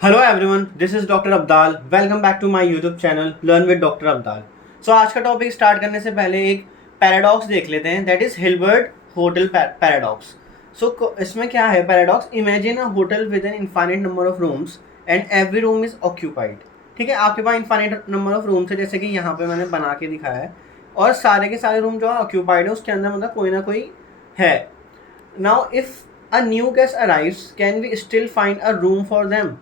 Hello everyone, this is doctor Abdal. Welcome back to my YouTube channel learn with doctor Abdal. So आज का topic start करने से पहले एक पैराडॉक्स देख लेते हैं, that is Hilbert hotel paradox. So इसमें क्या है paradox? Imagine a hotel with an infinite number of rooms and every room is occupied. ठीक है, आपके पास इनफाइनाइट नंबर ऑफ रूम्स है, जैसे कि यहाँ पे मैंने बना के दिखाया है, और सारे के सारे रूम जो है ऑक्यूपाइड है, उसके अंदर मतलब कोई ना कोई है। Now if a new guest arrives, can we still find a room for them?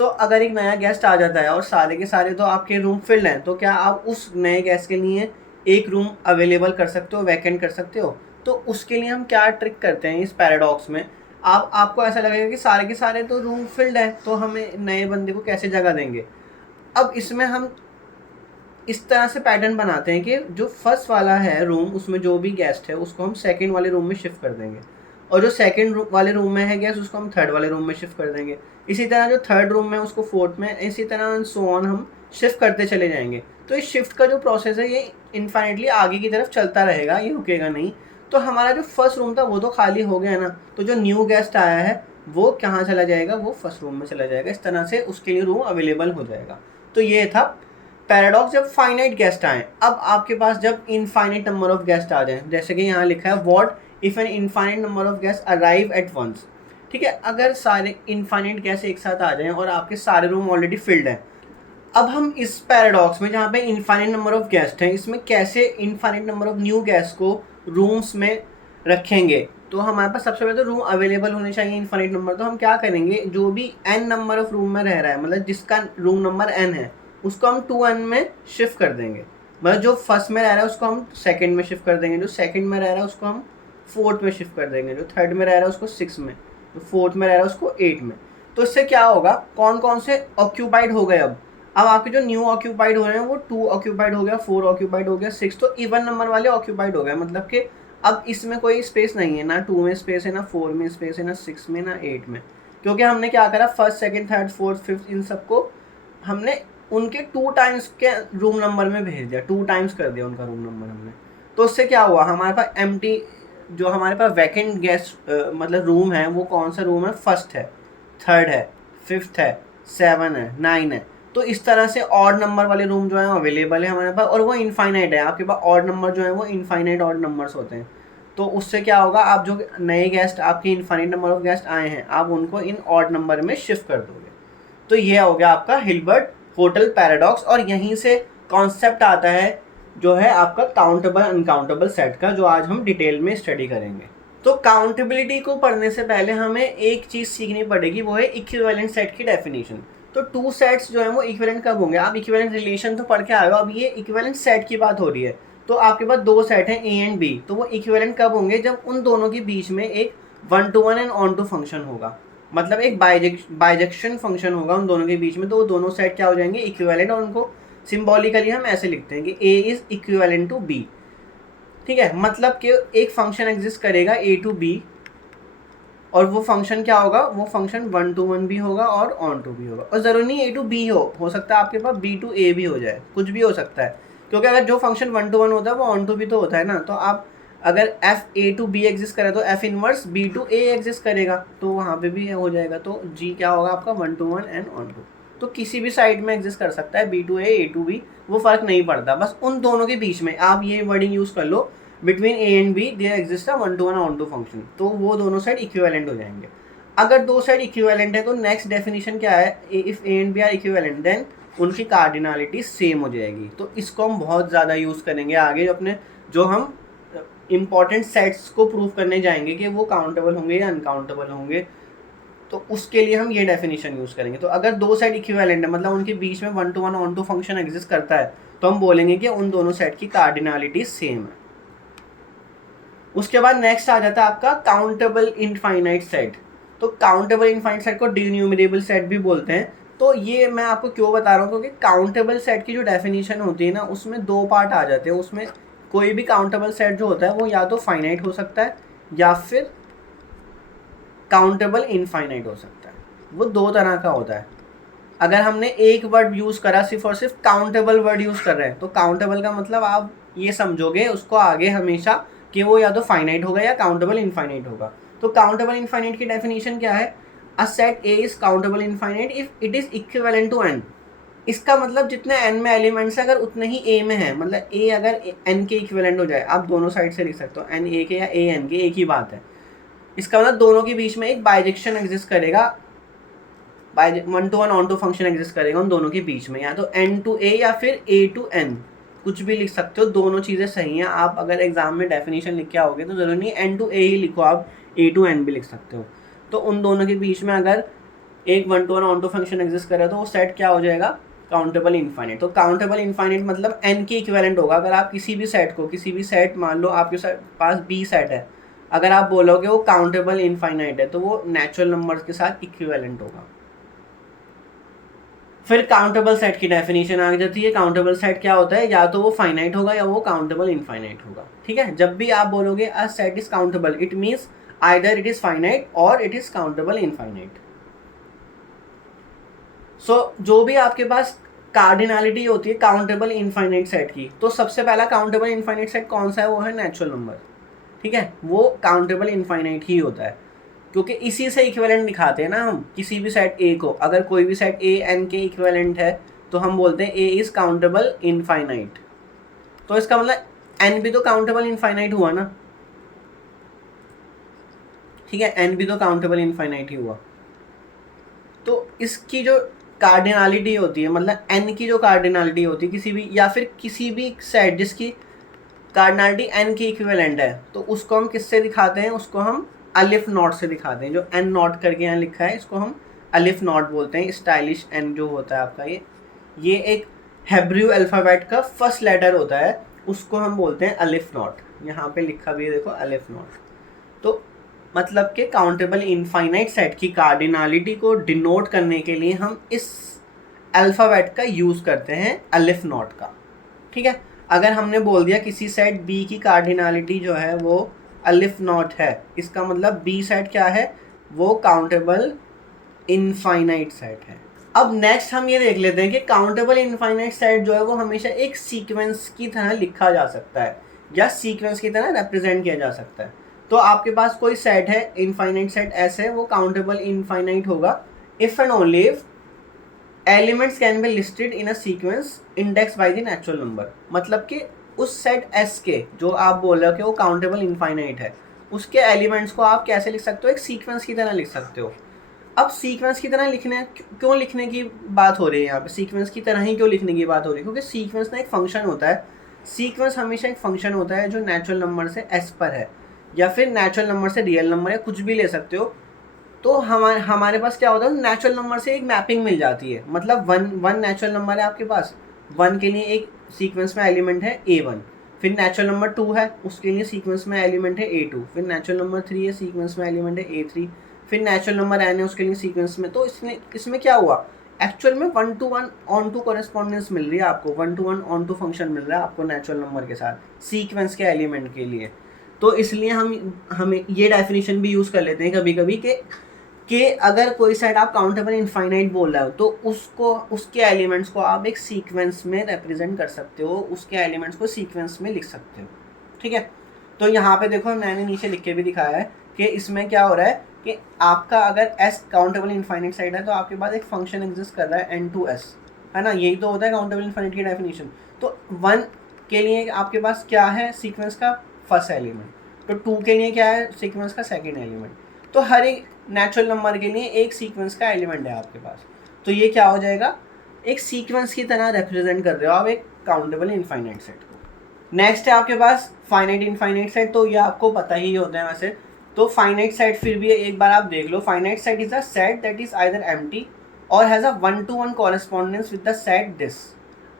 अगर एक नया गेस्ट आ जाता है और सारे के सारे तो आपके रूम फिल्ड हैं, तो क्या आप उस नए गेस्ट के लिए एक रूम अवेलेबल कर सकते हो, वैकेंट कर सकते हो? तो उसके लिए हम क्या ट्रिक करते हैं इस पैराडॉक्स में? आपको ऐसा लगेगा कि सारे के सारे तो रूम फिल्ड है, तो हमें नए बंदे को कैसे जगह देंगे? अब इसमें हम इस तरह से पैटर्न बनाते हैं कि जो फर्स्ट वाला है रूम, उसमें जो भी गेस्ट है उसको हम सेकंड वाले रूम में शिफ्ट कर देंगे, और जो सेकंड वाले रूम में है गेस्ट उसको हम थर्ड वाले रूम में शिफ्ट कर देंगे। इसी तरह जो थर्ड रूम में उसको फोर्थ में, इसी तरह सो ऑन हम शिफ्ट करते चले जाएंगे। तो इस शिफ्ट का जो प्रोसेस है ये इनफाइनेटली आगे की तरफ चलता रहेगा, ये रुकेगा नहीं। तो हमारा जो फर्स्ट रूम था वो तो खाली हो गया ना, तो जो न्यू गेस्ट आया है वो कहाँ चला जाएगा? वो फर्स्ट रूम में चला जाएगा। इस तरह से उसके लिए रूम अवेलेबल हो जाएगा। तो ये था पैराडॉक्स जब फाइनाइट गेस्ट आए। अब आपके पास जब इनफाइनाइट नंबर ऑफ गेस्ट आ जाएं, जैसे कि यहाँ लिखा है what if an infinite number of guest arrive at once. ठीक है, अगर सारे इनफाइनाइट गेस्ट एक साथ आ जाएं और आपके सारे रूम ऑलरेडी फिल्ड हैं, अब हम इस पैराडॉक्स में जहाँ पे इनफाइनाइट नंबर ऑफ गेस्ट हैं, इसमें कैसे infinite number of new guest को रूम्स में रखेंगे? तो हमारे पास सबसे पहले तो रूम अवेलेबल होने चाहिए इनफाइनाइट नंबर। तो हम क्या करेंगे, जो भी एन नंबर ऑफ रूम में रह रहा है, मतलब जिसका रूम नंबर एन है, उसको हम 2n में शिफ्ट कर देंगे। मतलब जो फर्स्ट में रह रहा है उसको हम सेकंड में शिफ्ट कर देंगे, जो सेकंड में रह रहा है उसको हम फोर्थ में शिफ्ट कर देंगे, जो थर्ड में रह रहा है उसको 6 में, जो फोर्थ में रह रहा है उसको 8 में। तो इससे क्या होगा, कौन कौन से ऑक्यूपाइड हो गए? अब आपके जो न्यू ऑक्यूपाइड हो रहे हैं वो 2 ऑक्यूपाइड हो गया, 4 ऑक्यूपाइड हो गया, 6, तो इवन नंबर वाले ऑक्यूपाइड हो गए। मतलब कि अब इसमें कोई स्पेस नहीं है, ना 2 में स्पेस है, ना 4 में स्पेस है, ना 6 में, ना 8 में। क्योंकि हमने क्या करा, first second third fourth fifth इन सबको हमने उनके 2 टाइम्स के रूम नंबर में भेज दिया, 2 टाइम्स कर दिया उनका रूम नंबर हमने। तो उससे क्या हुआ, हमारे पास एम्प्टी, जो हमारे पास वैकेंट गेस्ट मतलब रूम है, वो कौन सा रूम है? फर्स्ट है, थर्ड है, फिफ्थ है, 7 है, 9 है। तो इस तरह से ऑड नंबर वाले रूम जो है अवेलेबल है हमारे पास, और वो इनफाइनाइट है। आपके पास ऑड नंबर जो है वो इनफाइनाइट ऑड नंबर्स होते हैं। तो उससे क्या होगा, आप जो नए गेस्ट, आपके इनफाइनाइट नंबर ऑफ गेस्ट आए हैं, आप उनको इन ऑड नंबर में शिफ्ट कर दोगे। तो ये हो गया आपका हिल्बर्ट होटल पैराडॉक्स। और यहीं से कॉन्सेप्ट आता है जो है आपका काउंटेबल अनकाउंटेबल सेट का, जो आज हम डिटेल में स्टडी करेंगे। तो काउंटेबिलिटी को पढ़ने से पहले हमें एक चीज़ सीखनी पड़ेगी, वो है इक्विवेलेंट सेट की डेफिनेशन। तो 2 सेट्स जो है वो इक्विवेलेंट कब होंगे? आप इक्विवेलेंट रिलेशन तो पढ़ के आए हो, अब ये इक्विवेलेंट सेट की बात हो रही है। तो आपके पास 2 सेट हैं ए एंड बी, तो वो इक्विवेलेंट कब होंगे? जब उन दोनों के बीच में एक 1-to-1 and on to function होगा, मतलब एक बाइजेक्शन फंक्शन होगा उन दोनों के बीच में। तो वो दोनों सेट क्या हो जाएंगे? इक्विवेलेंट। और उनको सिंबॉलिकली हम ऐसे लिखते हैं कि ए इज इक्विवेलेंट टू बी। ठीक है, मतलब कि एक फंक्शन एग्जिस्ट करेगा ए टू बी, और वो फंक्शन क्या होगा? वो फंक्शन 1-to-1 भी होगा और ऑन टू भी होगा। और ज़रूरी नहीं ए टू बी हो सकता है आपके पास बी टू ए भी हो जाए, कुछ भी हो सकता है। क्योंकि अगर जो फंक्शन 1-to-1 होता है वो ऑन टू भी तो होता है ना। तो आप अगर F A to B exist करे तो F inverse B to A exist करेगा, तो वहाँ पे भी हो जाएगा। तो जी क्या होगा आपका? 1-to-1 and on to. तो किसी भी साइड में एग्जिस्ट कर सकता है, B to A to B, वो फ़र्क नहीं पड़ता। बस उन दोनों के बीच में आप ये वर्डिंग यूज़ कर लो, between A and B there exist a 1-to-1 onto function. तो वो दोनों साइड इक्विवेलेंट हो जाएंगे। अगर 2 साइड इक्विवेलेंट है तो नेक्स्ट डेफिनेशन क्या है? If A and B are equivalent then उनकी कार्डिनलिटी सेम हो जाएगी। तो इसको हम बहुत ज़्यादा यूज़ करेंगे आगे अपने, जो हम इंपॉर्टेंट सेट्स को प्रूव करने जाएंगे कि वो काउंटेबल होंगे या अनकाउंटेबल होंगे। तो उसके लिए हम ये डेफिनेशन यूज़ करेंगे। तो अगर 2 साइड इक्विवेलेंट है, मतलब उनके बीच में 1-to-1 onto function exist करता है, तो हम बोलेंगे कि उन दोनों सेट की कार्डिनलिटी सेम है। उसके बाद नेक्स्ट आ जाता है आपका काउंटेबल इनफाइनाइट सेट। तो काउंटेबल इनफाइनाइट सेट को डिन्यूमरेबल सेट भी बोलते हैं। तो ये मैं आपको क्यों बता रहा हूँ, क्योंकि काउंटेबल सेट की जो डेफिनेशन होती है ना, उसमें 2 पार्ट आ जाते हैं। उसमें कोई भी काउंटेबल सेट जो होता है वो या तो फाइनाइट हो सकता है या फिर काउंटेबल इनफाइनाइट हो सकता है। वो 2 तरह का होता है। अगर हमने एक वर्ड यूज़ करा, सिर्फ और सिर्फ काउंटेबल वर्ड यूज़ कर रहे हैं, तो काउंटेबल का मतलब आप ये समझोगे उसको आगे हमेशा कि वो या तो फाइनाइट होगा या काउंटेबल इनफाइनाइट होगा। तो काउंटेबल इनफाइनाइट की डेफिनेशन क्या है? A set A is countable infinite if it is equivalent to N. इसका मतलब जितने एन में एलिमेंट्स है अगर उतने ही ए में है, मतलब ए अगर एन के इक्विवेलेंट हो जाए, आप दोनों साइड से लिख सकते हो, एन ए के या ए एन के, एक ही बात है। इसका मतलब दोनों के बीच में एक बाइजेक्शन एग्जिस्ट करेगा, one to one onto function exist करेगा उन दोनों के बीच में, या तो एन टू ए या फिर ए टू एन, कुछ भी लिख सकते हो, दोनों चीज़ें सही हैं। आप अगर एग्जाम में डेफिनेशन लिख के आओगे तो जरूरी नहीं एन टू ए ही लिखो, आप ए टू एन भी लिख सकते हो। तो उन दोनों के बीच में अगर एक one to one onto function exist करे तो वो सेट क्या हो जाएगा, काउंटेबल इनफाइनाइट। तो काउंटेबल इनफाइनाइट मतलब एन के इक्विवेलेंट होगा। अगर आप किसी भी सेट को, किसी भी सेट, मान लो आपके पास बी सेट है, अगर आप बोलोगे वो काउंटेबल इनफाइनाइट है तो वो नेचुरल नंबर्स के साथ इक्विवेलेंट होगा। फिर काउंटेबल सेट की डेफिनेशन आ जाती है। काउंटेबल सेट क्या होता है, या तो वो फाइनाइट होगा या वो काउंटेबल इनफाइनाइट होगा। ठीक है, जब भी आप बोलोगे a set is countable, it means either it is finite और इट इज काउंटेबल इनफाइनाइट। सो जो भी आपके पास कार्डिनलिटी होती है काउंटेबल इनफाइनाइट सेट की, तो सबसे पहला काउंटेबल इनफाइनाइट सेट कौन सा है, वो है नेचुरल नंबर। ठीक है, वो काउंटेबल इनफाइनाइट ही होता है, क्योंकि इसी से इक्विवेलेंट दिखाते हैं ना हम किसी भी सेट ए को। अगर कोई भी सेट ए एन के इक्विवेलेंट है तो हम बोलते हैं ए इज काउंटेबल इनफाइनाइट। तो इसका मतलब एन भी तो काउंटेबल इनफाइनाइट हुआ ना। ठीक है, एन भी तो काउंटेबल इनफाइनाइट ही हुआ। तो इसकी जो कार्डिनलिटी होती है, मतलब एन की जो कार्डिनलिटी होती है किसी भी, या फिर किसी भी सेट जिसकी कार्डिनलिटी एन की इक्विवेलेंट है, तो उसको हम किससे दिखाते हैं, उसको हम अलिफ नॉट से दिखाते हैं। जो एन नॉट करके यहाँ लिखा है इसको हम अलिफ नॉट बोलते हैं। स्टाइलिश एन जो होता है आपका, ये एक हेब्रू अल्फ़ाबेट का फर्स्ट लेटर होता है, उसको हम बोलते हैं अलिफ नॉट। यहाँ पे लिखा भी है देखो, अलिफ नॉट। तो मतलब कि काउंटेबल इनफाइनाइट सेट की कार्डिनलिटी को डिनोट करने के लिए हम इस अल्फ़ाबेट का यूज़ करते हैं, अलिफ नॉट का। ठीक है, अगर हमने बोल दिया किसी सेट बी की कार्डिनलिटी जो है वो अलिफ नॉट है, इसका मतलब बी सेट क्या है, वो काउंटेबल इनफाइनाइट सेट है। अब नेक्स्ट हम ये देख लेते हैं कि काउंटेबल इनफाइनाइट सेट जो है वो हमेशा एक सीक्वेंस की तरह लिखा जा सकता है या सीक्वेंस की तरह रिप्रेजेंट किया जा सकता है। तो आपके पास कोई सेट है, इनफाइनाइट सेट ऐसे, वो काउंटेबल इनफाइनाइट होगा if and only if elements can be listed in a sequence index by the natural number. मतलब कि उस सेट एस के जो आप बोल रहे हो कि वो काउंटेबल इनफाइनाइट है, उसके एलिमेंट्स को आप कैसे लिख सकते हो, एक सीक्वेंस की तरह लिख सकते हो। अब सीक्वेंस की तरह लिखने क्यों लिखने की बात हो रही है यहाँ पे, सीक्वेंस की तरह ही क्यों लिखने की बात हो रही है, क्योंकि सीक्वेंस ना एक फंक्शन होता है। सीक्वेंस हमेशा एक फंक्शन होता है जो नेचुरल नंबर से एस पर है, या फिर नेचुरल नंबर से रियल नंबर, या कुछ भी ले सकते हो। तो हमारे पास क्या होता है, नेचुरल नंबर से एक मैपिंग मिल जाती है। मतलब वन नेचुरल नंबर है आपके पास, वन के लिए एक सीक्वेंस में एलिमेंट है A1, फिर नेचुरल नंबर 2 है उसके लिए सीक्वेंस में एलिमेंट है A2, फिर नेचुरल नंबर 3 है सीक्वेंस में एलिमेंट है A3, फिर नेचुरल नंबर n है उसके लिए सीक्वेंस में। तो इसमें क्या हुआ, एक्चुअल में 1 to 1 ऑन टू कॉरेस्पॉन्डेंस मिल रही है आपको, 1 to 1 ऑन टू फंक्शन मिल रहा है आपको नेचुरल नंबर के साथ सीक्वेंस के एलिमेंट के लिए। तो इसलिए हमें ये डेफिनेशन भी यूज़ कर लेते हैं कभी कभी कि अगर कोई सेट आप काउंटेबल इनफाइनाइट बोल रहे हो तो उसको, उसके एलिमेंट्स को आप एक सीक्वेंस में रिप्रेजेंट कर सकते हो, उसके एलिमेंट्स को सीक्वेंस में लिख सकते हो। ठीक है, तो यहाँ पे देखो मैंने नीचे लिख के भी दिखाया है कि इसमें क्या हो रहा है कि आपका अगर एस काउंटेबल इनफाइनाइट सेट है तो आपके पास एक फंक्शन एग्जिस्ट कर रहा है n2s, है ना, यही तो होता है काउंटेबल इनफाइनाइट की डेफिनेशन। तो 1 के लिए आपके पास क्या है, सीक्वेंस का फर्स्ट एलिमेंट, तो 2 के लिए क्या है, सीक्वेंस का सेकेंड एलिमेंट। तो हर एक नेचुरल नंबर के लिए एक सीक्वेंस का एलिमेंट है आपके पास। तो ये क्या हो जाएगा, एक सीक्वेंस की तरह रिप्रेजेंट कर रहे हो आप एक काउंटेबल इनफाइनाइट सेट को। नेक्स्ट है आपके पास फाइनाइट इनफाइनाइट सेट। तो ये आपको पता ही होता है वैसे। तो फाइनाइट सेट फिर भी एक बार आप देख लो, finite set is a set that is either empty or has a 1 to 1 correspondence with the set this.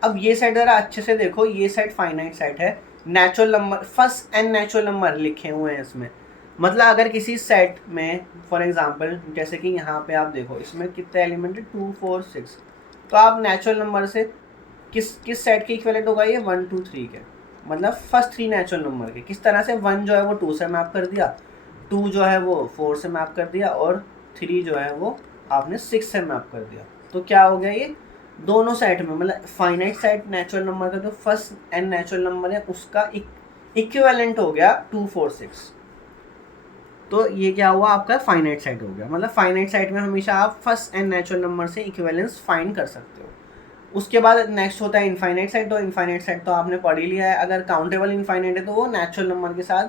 अब ये सेट जरा अच्छे से देखो, ये सेट फाइनाइट सेट है, natural number first N natural number लिखे हुए हैं इसमें। मतलब अगर किसी सेट में फॉर एग्जांपल जैसे कि यहाँ पे आप देखो इसमें कितने एलिमेंट है, 2 4 6, तो आप नेचुरल नंबर से किस सेट के इक्विवेलेंट होगा ये, 1 2 3 के, मतलब फर्स्ट 3 नेचुरल नंबर के। किस तरह से, 1 जो है वो 2 से मैप कर दिया, 2 जो है वो 4 से मैप कर दिया, और 3 जो है वो आपने 6 से मैप कर दिया। तो क्या हो गया, ये दोनों सेट में, मतलब फाइनाइट सेट नेचुरल नंबर का जो फर्स्ट एन नेचुरल नंबर है उसका इक्विवेलेंट हो गया 2 4 6। तो ये क्या हुआ, आपका फाइनाइट सेट हो गया। मतलब फाइनाइट सेट में हमेशा आप फर्स्ट एंड नेचुरल नंबर से इक्विवेलेंस फाइंड कर सकते हो। उसके बाद नेक्स्ट होता है इनफाइनाइट सेट। तो इनफाइनाइट सेट तो आपने पढ़ ही लिया है। अगर काउंटेबल इनफाइनाइट है तो वो नेचुरल नंबर के साथ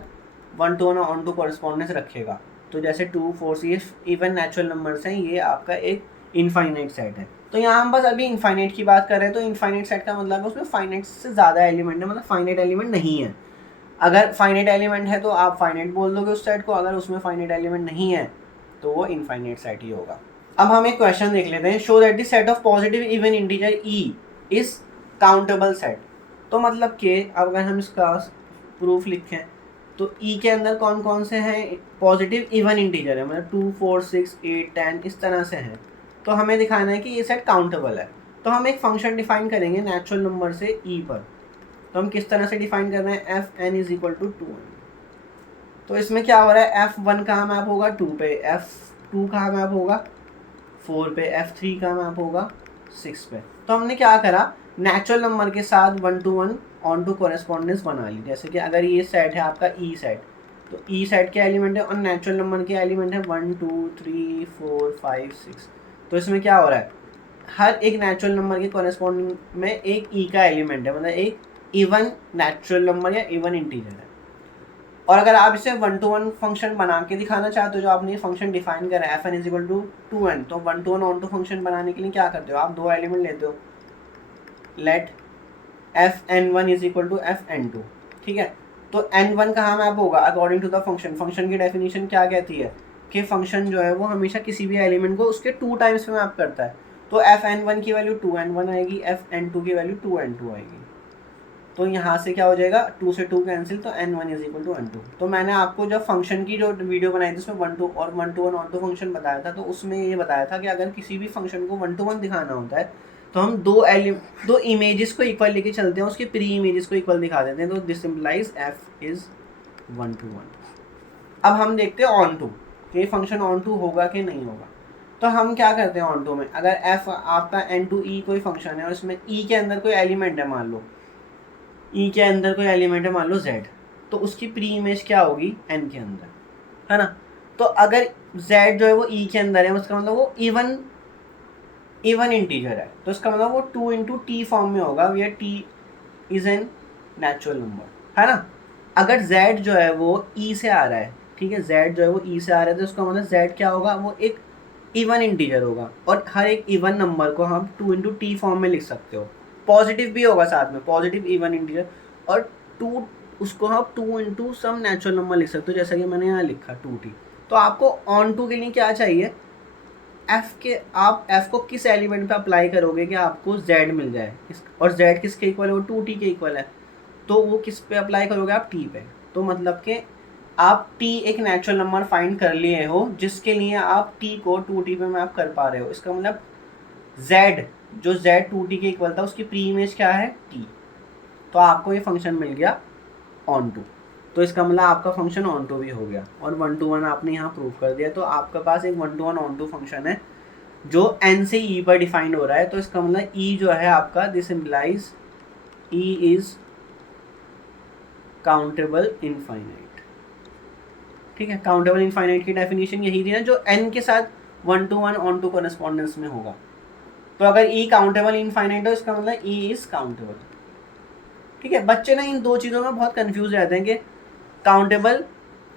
1 to 1 ऑन टू कॉरेस्पॉन्डेंस रखेगा। तो जैसे 2 4 6 इवन नेचुरल नंबर्स हैं, ये आपका एक इनफाइनाइट सेट है। तो यहाँ हम बस अभी इनफाइनाइट की बात कर रहे हैं। तो इनफाइनाइट सेट का मतलब है उसमें फाइनाइट से ज़्यादा एलिमेंट है, मतलब फाइनाइट एलिमेंट नहीं है। अगर फाइनाइट एलिमेंट है तो आप फाइनाइट बोल दोगे उस सेट को, अगर उसमें फाइनाइट एलिमेंट नहीं है तो वो इनफाइनाइट सेट ही होगा। अब हम एक क्वेश्चन देख लेते हैं। Show that the set of positive even integer E is countable set. तो मतलब कि अगर हम इसका प्रूफ लिखें तो ई के अंदर कौन कौन से हैं पॉजिटिव इवन इंटीजर है, मतलब 2 4 6 8 10 इस तरह से हैं। तो हमें दिखाना है कि ये सेट काउंटेबल है। तो हम एक फंक्शन डिफाइन करेंगे नेचुरल नंबर से ई पर। तो हम किस तरह से डिफाइन कर रहे हैं, F N is equal to 2n। तो इसमें क्या हो रहा है, f1 कहाँ मैप होगा 2 पे, f2 कहाँ मैप होगा 4 पे, f3 कहाँ मैप होगा 6 पे। तो हमने क्या करा, नेचुरल नंबर के साथ 1 to 1 ऑन टू कॉरेस्पॉन्डेंस बना ली। जैसे कि अगर ये सेट है आपका ई सेट, तो ई सेट के एलिमेंट है और नेचुरल नंबर के एलिमेंट है 1 2 3 4 5 6। तो इसमें क्या हो रहा है, हर एक नेचुरल नंबर के कॉरेस्पॉन्डिंग में एक ई का एलिमेंट है, मतलब एक इवन नेचुरल नंबर या इवन इंटीजर है। और अगर आप इसे 1 to 1 फंक्शन बना के दिखाना चाहते हो, जो आपने ये फंक्शन डिफाइन करा है F N is equal to 2n, तो 1 to 1 ऑन टू फंक्शन बनाने के लिए क्या करते हो, आप दो एलिमेंट लेते हो, let F N one is equal to F N two. ठीक है, तो n1 कहाँ मैप होगा according to the function. Function की डेफिनेशन क्या कहती है कि फंक्शन जो है वो हमेशा किसी भी एलिमेंट को उसके 2 टाइम्स पे मैप करता है। तो एफ एन वन की वैल्यू 2n1 आएगी, एफ एन टू की वैल्यू 2n2 आएगी। तो यहाँ से क्या हो जाएगा, 2 से 2 कैंसिल, तो n1 is equal to n2। तो मैंने आपको जब फंक्शन की जो वीडियो बनाई थी उसमें 1 to 1 ऑन टू फंक्शन बताया था, तो उसमें ये बताया था कि अगर किसी भी फंक्शन को 1 to 1 दिखाना होता है तो हम दो इमेजेस को इक्वल लेके चलते हैं, उसके प्री इमेजेस को इक्वल दिखा देते हैं। तो दिस सिंपलाइज f इज 1 to 1। अब हम देखते हैं ऑन टू, ये फंक्शन ऑन टू होगा कि नहीं होगा। तो हम क्या करते हैं ऑन टू में, अगर f आपका n2e कोई फंक्शन है और इसमें e के अंदर कोई एलिमेंट है, मान लो e के अंदर कोई एलिमेंट है, मान लो z, तो उसकी प्री इमेज क्या होगी n के अंदर, है ना। तो अगर z जो है वो e के अंदर है, उसका मतलब वो इवन इंटीजर है, तो इसका मतलब वो 2 into t फॉर्म में होगा, where t is an natural number, है ना। अगर z जो है वो e से आ रहा है, ठीक है, z जो है वो e से आ रहा है, तो उसका मतलब z क्या होगा, वो एक इवन इंटीजर होगा। और हर एक इवन नंबर को हम 2 into t फॉर्म में लिख सकते हो, पॉजिटिव भी होगा साथ में, पॉजिटिव इवन इंटीजर, और 2 उसको हम 2 into सम नेचुरल नंबर लिख सकते हो, जैसा कि मैंने यहाँ लिखा 2t। तो आपको ऑन टू के लिए क्या चाहिए, आप f को किस एलिमेंट पे अप्लाई करोगे कि आपको z मिल जाए, और z किसके इक्वल है, वो 2t के इक्वल है, तो वो किस पे अप्लाई करोगे आप, t पे। तो मतलब कि आप t एक नेचुरल नंबर फाइंड कर लिए हो जिसके लिए आप t को 2t पे मैप कर पा रहे हो। इसका मतलब z जो z 2t के इक्वल था उसकी प्री इमेज क्या है, t। तो आपको ये फंक्शन मिल गया ऑन टू। तो इसका मतलब आपका फंक्शन ऑन टू भी हो गया, और 1 to 1 आपने यहाँ प्रूव कर दिया। तो आपके पास एक 1 to 1 ऑन टू फंक्शन है जो n से e पर डिफाइंड हो रहा है। तो इसका मतलब e जो है आपका, this implies e is countable infinite. ठीक है, काउंटेबल इनफाइनाइट की डेफिनेशन यही थी ना, जो n के साथ 1 to 1 ऑन टू कॉरेस्पॉन्डेंस में होगा। तो अगर e काउंटेबल इनफाइनाइट हो, इसका मतलब e इज काउंटेबल। ठीक है, बच्चे ना इन दो चीज़ों में बहुत कंफ्यूज रहते हैं कि काउंटेबल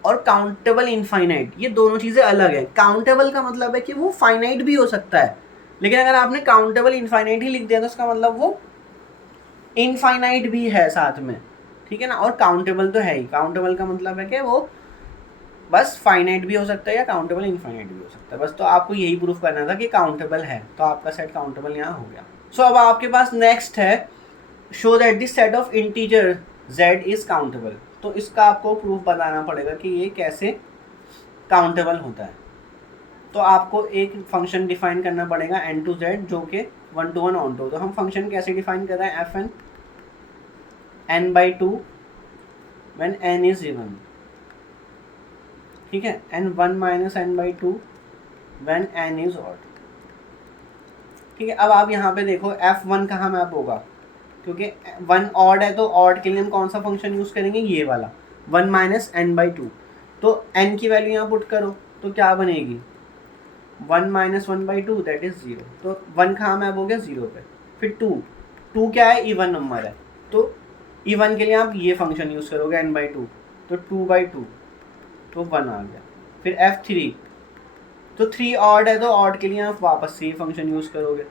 और काउंटेबल इनफाइनाइट, ये दोनों चीज़ें अलग हैं। काउंटेबल का मतलब है कि वो फाइनाइट भी हो सकता है, लेकिन अगर आपने काउंटेबल इनफाइनाइट ही लिख दिया तो उसका मतलब वो इनफाइनाइट भी है साथ में, ठीक है ना। और काउंटेबल तो है ही, काउंटेबल का मतलब है कि वो बस फाइनाइट भी हो सकता है या काउंटेबल इनफाइनाइट भी हो सकता है। बस तो आपको यही प्रूफ करना था कि काउंटेबल है, तो आपका सेट काउंटेबल यहाँ हो गया। सो अब आपके पास नेक्स्ट है, show that this set of integer z is countable. तो इसका आपको प्रूफ बताना पड़ेगा कि ये कैसे काउंटेबल होता है। तो आपको एक फंक्शन डिफाइन करना पड़ेगा n to z जो कि 1 to 1 ऑन टू। तो हम फंक्शन कैसे डिफाइन कर रहे हैं, F N n/2 when n is even, ठीक है, n1 minus n/2 when n is odd. ठीक है, अब आप यहाँ पे देखो f1 कहाँ मैप होगा, क्योंकि 1 ऑड है तो ऑड के लिए हम कौन सा फंक्शन यूज़ करेंगे, ये वाला 1 minus n/2। तो n की वैल्यू यहाँ पुट करो तो क्या बनेगी 1 माइनस 1/2 दैट इज 0। तो 1 कहाँ मैप हो गया 0 पे। फिर 2 क्या है इवन नंबर है, तो इवन के लिए आप ये फंक्शन यूज़ करोगे n/2, तो 2/2 तो 1 आ गया। फिर f3, तो 3 ऑड है तो ऑड के लिए आप वापस से ही फंक्शन यूज़ करोगे,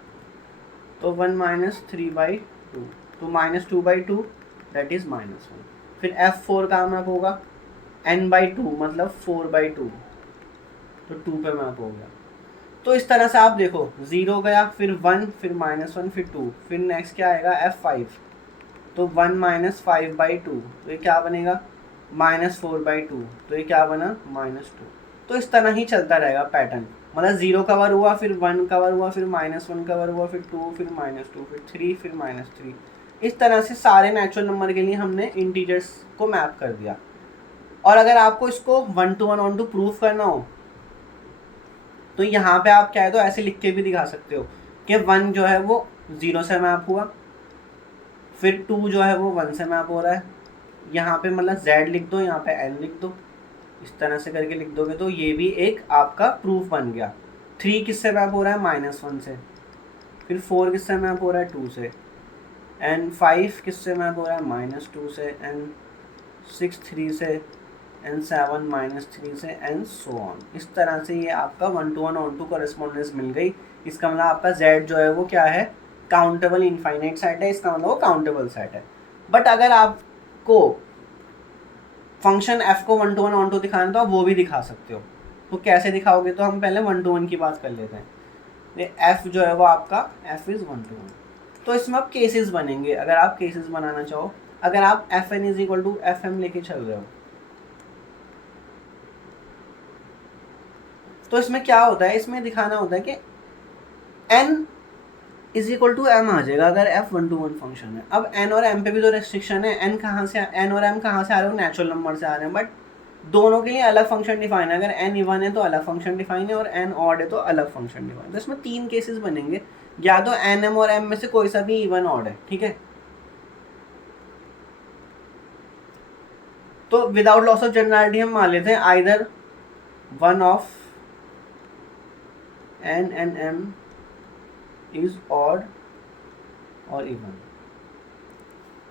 तो 1 माइनस 3/2 तो -2/2 दैट इज -1। फिर f4 का मैप होगा n/2 मतलब 4/2 तो 2 पे मैप हो गया। तो इस तरह से आप देखो 0 गया, फिर 1, फिर -1, फिर 2, फिर नेक्स्ट क्या आएगा f5, तो 1 माइनस 5/2 तो ये क्या बनेगा -4/2 तो ये क्या बना -2। तो इस तरह ही चलता रहेगा पैटर्न, मतलब 0 कवर हुआ, फिर 1 कवर हुआ, फिर -1 कवर हुआ, फिर 2, फिर -2, फिर 3, फिर -3। इस तरह से सारे नेचुरल नंबर के लिए हमने इंटीजर्स को मैप कर दिया। और अगर आपको इसको 1 to 1 ऑन टू प्रूफ करना हो तो यहाँ पे आप क्या है तो ऐसे लिख के भी दिखा सकते हो कि 1 जो है वो 0 से मैप हुआ, फिर 2 जो है वो 1 से मैप हो रहा है, यहाँ पे मतलब z लिख दो, यहाँ पे n लिख दो, इस तरह से करके लिख दोगे तो ये भी एक आपका प्रूफ बन गया। 3 किससे मैप हो रहा है -1 से, फिर 4 किससे मैप हो रहा है 2 से, एंड 5 किससे मैप हो रहा है -2 से, एंड 6 3 से, एंड 7 -3 से, एंड सो ऑन। इस तरह से ये आपका 1 to 1 ऑन टू कॉरेस्पॉन्डेंस मिल गई। इसका मतलब आपका z जो है वो क्या है काउंटेबल इनफाइनाइट सेट है, इसका मतलब वो काउंटेबल सेट है। बट अगर आपको फंक्शन f को 1 to 1 ऑन टू दिखाना तो आप वो भी दिखा सकते हो। तो कैसे दिखाओगे, तो हम पहले 1 to 1 की बात कर लेते हैं। ये f जो है वो आपका f इज़ 1 to 1। तो इसमें अब केसेस बनेंगे, अगर आप केसेस बनाना चाहो, अगर आप fn is equal to fm लेके चल रहे हो तो इसमें क्या होता है, इसमें दिखाना होता है कि n is equal to m आ जाएगा अगर f 1 to 1 फंक्शन है। अब n और m पे भी तो रेस्ट्रिक्शन है, n कहाँ से, n और m कहाँ से आ रहे हो नेचुरल नंबर से आ रहे हैं, बट दोनों के लिए अलग फंक्शन डिफाइन है। अगर n इवन है तो अलग फंक्शन डिफाइन है, और n ऑड है तो अलग फंक्शन डिफाइन है। तो इसमें 3 केसेस बनेंगे, या तो n m और m में से कोई सा भी इवन ऑड है, ठीक है। तो विदाउट लॉस ऑफ जनरलिटी हम मान लेते हैं either one of n and m is odd और इवन,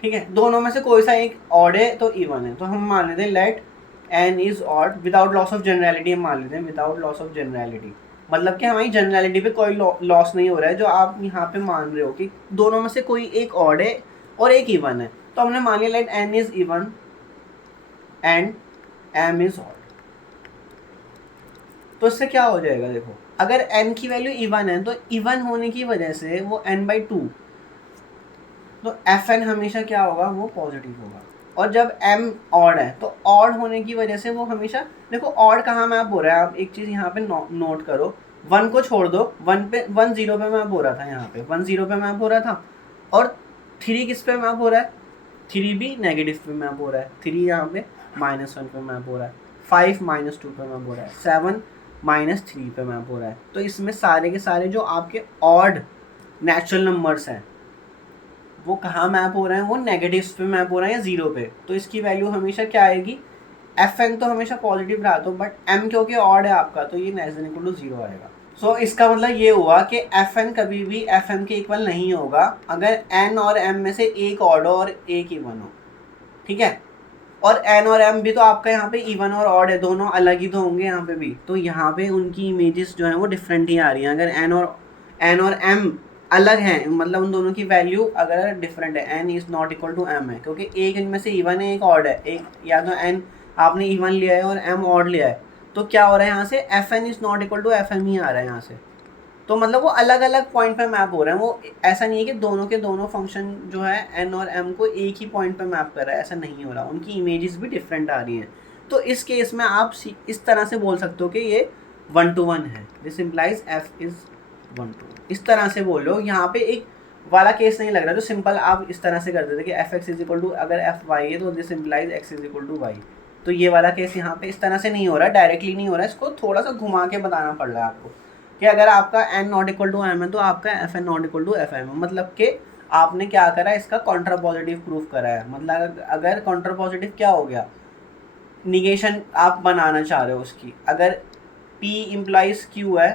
ठीक है। दोनों में से कोई सा एक ऑड है तो इवन है, तो हम मान लेते हैं let n is odd without loss of generality. हम मान लेते हैं विदाउट लॉस ऑफ जनरलिटी, मतलब कि हमारी जनरलिटी पे कोई लॉस नहीं हो रहा है। जो आप यहाँ पे मान रहे हो कि दोनों में से कोई एक ऑड है और एक इवन है, तो हमने मान लिया let n is even and m is odd. तो इससे क्या हो जाएगा, देखो अगर n की वैल्यू इवन है तो इवन होने की वजह से वो n/2, तो fn हमेशा क्या होगा वो पॉजिटिव होगा। और जब m ऑड है तो ऑड होने की वजह से वो हमेशा, देखो ऑड कहाँ मैप हो रहा है, आप एक चीज़ यहाँ पे नोट करो, 1 को छोड़ दो, 1 0 पे मैप हो रहा था, यहाँ पे 1 0 पे मैप हो रहा था, और 3 किस पे मैप हो रहा है, 3 भी नेगेटिव पे मैप हो रहा है, 3 यहाँ पे -1 पे मैप हो रहा है, 5 -2 पे मैप हो रहा है, 7 -3 पे मैप हो रहा है। तो इसमें सारे के सारे जो आपके ऑड नेचुरल नंबर्स हैं वो कहाँ मैप हो रहे हैं, वो नेगेटिव्स पे मैप हो रहे हैं या 0 पे। तो इसकी वैल्यू हमेशा क्या आएगी, fn तो हमेशा पॉजिटिव रहा, तो बट m क्योंकि ऑड है आपका तो ये लेस देन इक्वल टू 0 आएगा। सो इसका मतलब ये हुआ कि fn कभी भी fm के इक्वल नहीं होगा अगर n और m में से एक ऑड हो और एक इवन हो, ठीक है। और n और m भी तो आपका यहाँ पे इवन और ऑड है, दोनों अलग ही तो होंगे यहाँ पे भी, तो यहाँ पे उनकी इमेजेस जो है वो डिफरेंट ही आ रही हैं। अगर n और m अलग हैं, मतलब उन दोनों की वैल्यू अगर डिफरेंट है, n is not equal to m है, क्योंकि एक इनमें से इवन है एक ऑड है, एक या तो n आपने इवन लिया है और m ऑड लिया है, तो क्या हो रहा है यहाँ से fn is not equal to fm ही आ रहा है यहाँ से। तो मतलब वो अलग अलग पॉइंट पे मैप हो रहे हैं, वो ऐसा नहीं है कि दोनों के दोनों फंक्शन जो है n और m को एक ही पॉइंट पे मैप कर रहा है, ऐसा नहीं हो रहा, उनकी इमेजेस भी डिफरेंट आ रही हैं। तो इस केस में आप इस तरह से बोल सकते हो कि ये 1 to 1 है, this implies f is 1 to 1, इस तरह से बोल लो। यहाँ पे एक वाला केस नहीं लग रहा, तो सिंपल आप इस तरह से कर देते कि fx इज इक्वल टू, अगर fy है तो this implies x is equal to y। तो ये वाला केस यहाँ पे इस तरह से नहीं हो रहा, डायरेक्टली नहीं हो रहा है, इसको थोड़ा सा घुमा के बताना पड़ रहा है आपको कि अगर आपका n not equal to m है तो आपका fn not equal to fm है, मतलब कि आपने क्या करा है, इसका कॉन्ट्रा पॉजिटिव प्रूफ करा है। मतलब अगर कॉन्ट्रा पॉजिटिव क्या हो गया, निगेशन आप बनाना चाह रहे हो उसकी, अगर P इम्प्लाइज Q है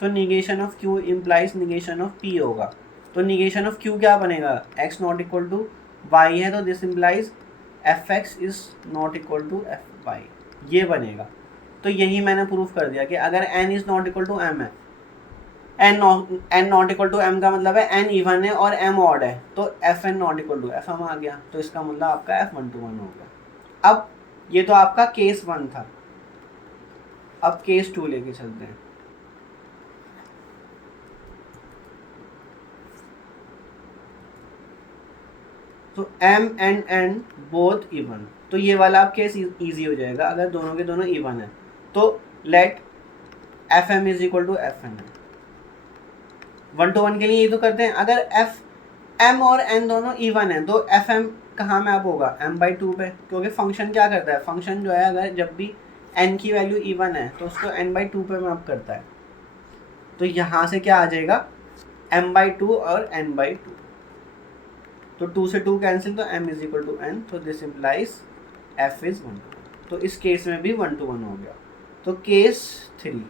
तो negation of Q implies negation of P होगा। तो निगेशन ऑफ Q क्या बनेगा, x not equal to y है तो this implies fx is not equal to fy, ये बनेगा। तो यही मैंने प्रूफ कर दिया कि अगर n is not equal to m है, n not equal to m का मतलब है n इवन है और m ऑड है, तो fn not equal to fm आ गया, तो इसका मतलब आपका f1 हो गया। अब ये तो आपका केस 1 था, अब केस 2 लेके चलते हैं। तो m and n both even, तो ये वाला आप केस इजी हो जाएगा अगर दोनों के दोनों इवन है। तो let fm is equal to fn है, 1 to 1 के लिए ये तो करते हैं। अगर m और n दोनों इवन है तो fm कहाँ मैप होगा, m/2 पे, क्योंकि फंक्शन क्या करता है, फंक्शन जो है अगर जब भी n की वैल्यू इवन है तो उसको n/2 पे मैप करता है। तो यहाँ से क्या आ जाएगा, m/2 और n/2, तो 2 से 2 कैंसिल, तो m is equal to n, तो दिस इम्प्लाइज f इज 1 तो इस केस में भी 1 to 1 हो गया। तो case 3,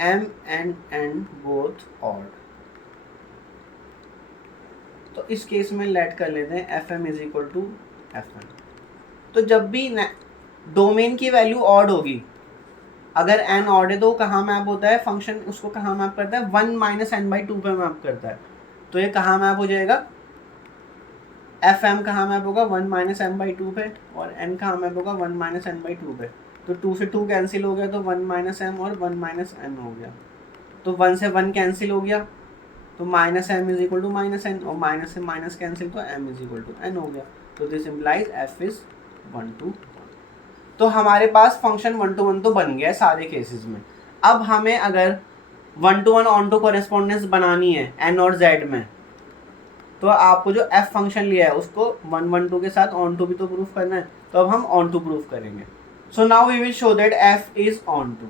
m and n both odd, तो इस केस में लेट कर लेते हैं fm is equal to fn। तो जब भी डोमेन की वैल्यू ऑड होगी, अगर n ऑड है तो कहाँ मैप होता है, फंक्शन उसको कहाँ मैप करता है, 1 माइनस n/2 पे मैप करता है। तो ये कहाँ मैप हो जाएगा, fm कहाँ मैप होगा, 1 माइनस m/2 पे, और n कहाँ मैप होगा, 1 माइनस n/2 पे। तो 2 से 2 कैंसिल हो गया, तो 1 माइनस m और 1 माइनस n हो गया, तो 1 से 1 कैंसिल हो गया, तो minus m is equal to minus n, और माइनस से माइनस कैंसिल, तो m is equal to n हो गया। तो this implies f is 1 to 1। तो हमारे पास फंक्शन 1 to 1 तो बन गया है सारे केसेस में। अब हमें अगर 1 to 1 ऑन टू कॉरेस्पॉन्डेंस बनानी है n और z में, तो आपको जो f फंक्शन लिया है उसको 1 1 2 के साथ ऑन टू भी तो प्रूफ करना है, तो अब हम ऑन टू प्रूफ करेंगे। So now we will show that f is onto.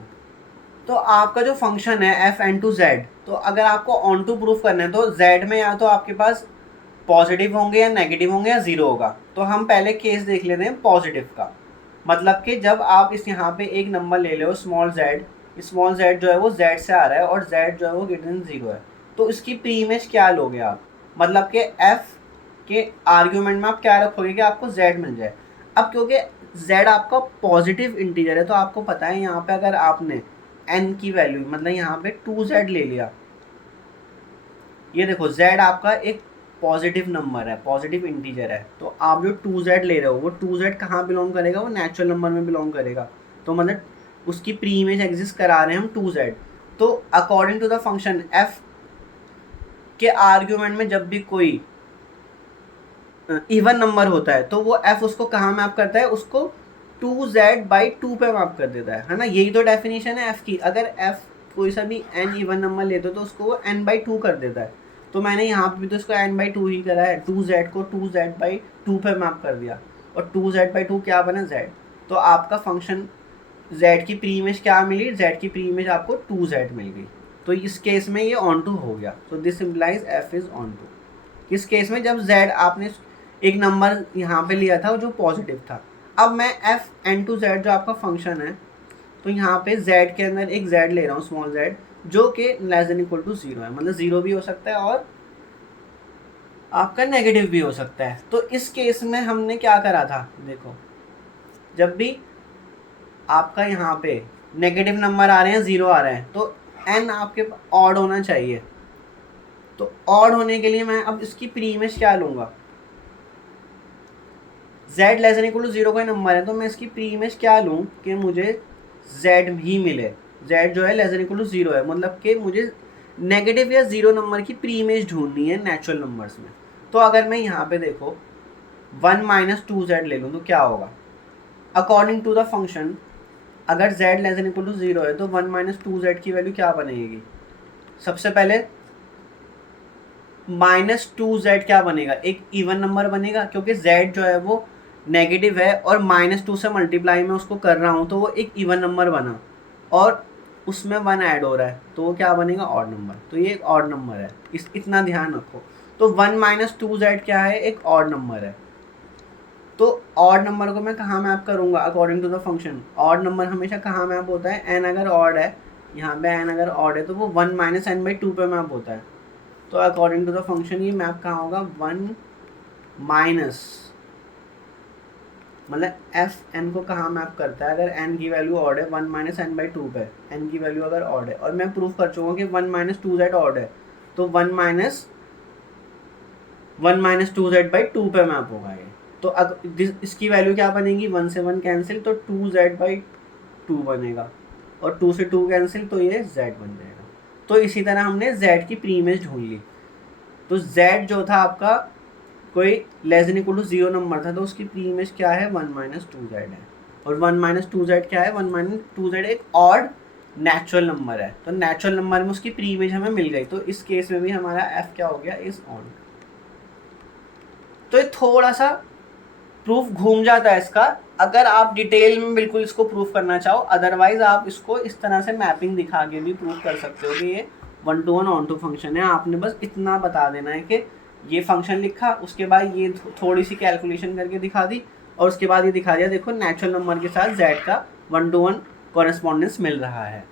तो आपका जो फंक्शन है f एन टू z, तो अगर आपको ऑन टू प्रूफ करना है तो z में या तो आपके पास पॉजिटिव होंगे या नेगेटिव होंगे या जीरो होगा। तो हम पहले केस देख लेते हैं पॉजिटिव का, मतलब कि जब आप इस यहाँ पे एक नंबर ले लो स्मॉल z जो है वो z से आ रहा है और z जो है वो ग्रेटर देन 0 है, तो इसकी प्री इमेज क्या लोगे आप, मतलब कि f के आर्ग्यूमेंट में आप क्या रखोगे कि आपको z मिल जाए। अब क्योंकि z आपका पॉजिटिव इंटीजर है, तो आपको पता है यहाँ पे अगर आपने n की वैल्यू मतलब यहाँ पे 2z ले लिया, ये देखो z आपका एक पॉजिटिव नंबर है, पॉजिटिव इंटीजर है, तो आप जो 2z ले रहे हो वो 2z कहाँ बिलोंग करेगा, वो नेचुरल नंबर में बिलोंग करेगा। तो मतलब उसकी प्री इमेज एग्जिस्ट करा रहे हैं हम 2z। तो according to the function f के आर्ग्यूमेंट में जब भी कोई इवन नंबर होता है तो वो f उसको कहाँ मैप करता है, उसको 2z/2 पे मैप कर देता है ना। यही तो डेफिनेशन है f की। अगर f कोई सा भी n इवन नंबर लेते हो तो उसको वो n/2 कर देता है। तो मैंने यहाँ पे भी तो इसको n/2 ही करा है, 2z को 2z/2 पे मैप कर दिया, और 2z/2 क्या बना, z। तो आपका फंक्शन z की प्री इमेज क्या मिली, z की प्री इमेज आपको 2z मिल गई। तो इस केस में ये ऑन टू हो गया। तो this implies f is onto. इस केस में जब z आपने एक नंबर यहाँ पे लिया था जो पॉजिटिव था, अब मैं f(n)(z) जो आपका फंक्शन है, तो यहाँ पे z के अंदर एक z ले रहा हूँ स्मॉल z, जो कि लेस देन इक्वल टू 0 है, मतलब 0 भी हो सकता है और आपका नेगेटिव भी हो सकता है। तो इस केस में हमने क्या करा था, देखो जब भी आपका यहाँ पे नेगेटिव नंबर आ रहे हैं, 0 आ रहे हैं, तो n आपके ऑड होना चाहिए। तो ऑड होने के लिए मैं अब इसकी प्री इमेज क्या लूँगा, z less than equal to 0 कोई नंबर है, तो मैं इसकी प्री इमेज क्या लूँ कि मुझे z ही मिले। z जो है लेस देन इक्वल टू 0 है, मतलब कि मुझे नेगेटिव या 0 नंबर की प्री इमेज ढूंढनी है नेचुरल नंबर्स में। तो अगर मैं यहाँ पे देखो 1 माइनस 2z ले लूँ तो क्या होगा, अकॉर्डिंग टू द फंक्शन अगर z less than equal to 0 है तो 1 माइनस 2z की वैल्यू क्या बनेगी, सबसे पहले -2z क्या बनेगा, एक इवन नंबर बनेगा, क्योंकि z जो है वो नेगेटिव है और -2 से मल्टीप्लाई में उसको कर रहा हूँ, तो वो एक इवन नंबर बना और उसमें 1 ऐड हो रहा है, तो वो क्या बनेगा, ऑड नंबर। तो ये एक ऑड नंबर है, इतना ध्यान रखो। तो 1 माइनस 2z क्या है, एक ऑड नंबर है। तो ऑड नंबर को मैं कहाँ मैप करूँगा according to the function? Odd number हमेशा कहाँ मैप होता है? एन अगर ऑड है, यहाँ पे एन अगर ऑड है तो वो 1 माइनस एन बाई 2 पे मैप होता है। तो अकॉर्डिंग टू द फंक्शन ये मैप कहाँ होगा? 1 माइनस, मतलब एफ एन को कहाँ मैप करता है? अगर एन की वैल्यू ऑड है 1 माइनस एन बाई 2 पे, एन की वैल्यू अगर ऑड है, और मैं प्रूफ कर चुका हूँ कि 1 माइनस 2z ऑड है, तो 1 माइनस 2z बाई 2 पे मैप होगा ये। तो इसकी वैल्यू क्या बनेगी? 1 से 1 कैंसिल, तो 2z बाई 2 बनेगा, और 2 से 2 कैंसिल, तो ये z बन जाएगा। तो इसी तरह हमने z की प्री इमेज ढूंढ ली। तो z जो था आपका कोई less than equal to 0 number था, तो उसकी प्री इमेज क्या है? 1 माइनस 2z है। और 1 माइनस 2z क्या है? 1 माइनस 2z एक ऑड नेचुरल नंबर है, तो नेचुरल नंबर में उसकी प्री इमेज हमें मिल गई। तो इस केस में भी हमारा f क्या हो गया? Is on. तो ये थोड़ा सा प्रूफ घूम जाता है इसका, अगर आप डिटेल में बिल्कुल इसको प्रूफ करना चाहो। अदरवाइज आप इसको इस तरह से मैपिंग दिखा के भी प्रूफ कर सकते हो कि ये 1 to 1 ऑन टू फंक्शन है। आपने बस इतना बता देना है कि ये फंक्शन लिखा, उसके बाद ये थोड़ी सी कैलकुलेशन करके दिखा दी, और उसके बाद ये दिखा दिया देखो नेचुरल नंबर के साथ z का 1 to 1 कॉरेस्पॉन्डेंस मिल रहा है।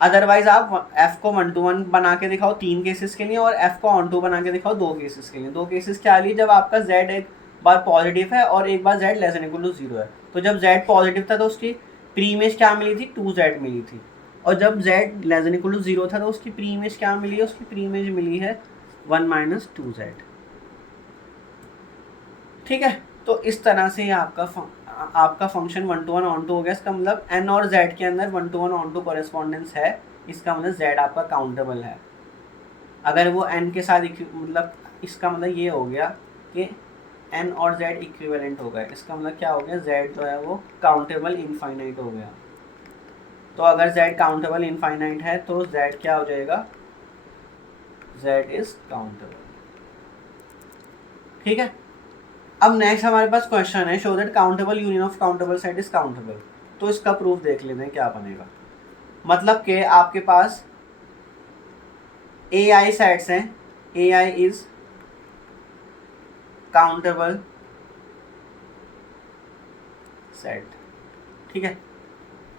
अदरवाइज आप f को 1 to 1 बना के दिखाओ 3 केसेस के लिए, और f को ऑन टू बना के दिखाओ 2 केसेस के लिए। 2 केसेस क्या लिए? जब आपका z एक बार पॉजिटिव है और एक बार z less than equal to 0 है। तो जब z पॉजिटिव था तो उसकी प्री इमेज क्या मिली थी? 2z मिली थी, और जब z less than equal to 0 था तो उसकी प्री इमेज क्या मिली है? उसकी प्री इमेज मिली है 1 माइनस 2z। ठीक है, तो इस तरह से आपका फंक्शन 1 to 1 ऑन टू हो गया। इसका मतलब n और z के अंदर 1 to 1 ऑन टू कॉरेस्पॉन्डेंस है, इसका मतलब z आपका काउंटेबल है। अगर वो n के साथ मतलब इसका मतलब ये हो गया कि n और z इक्विवेलेंट हो गए। इसका मतलब क्या हो गया? z जो है वो काउंटेबल इनफाइनाइट हो गया। तो अगर z काउंटेबल इनफाइनाइट है तो z क्या हो जाएगा? z is countable. ठीक है, अब नेक्स्ट हमारे पास क्वेश्चन है, show that countable union of countable set is countable. तो इसका प्रूफ देख लेते हैं क्या बनेगा। मतलब कि आपके पास AI सेट्स हैं, AI इज काउंटेबल सेट। ठीक है,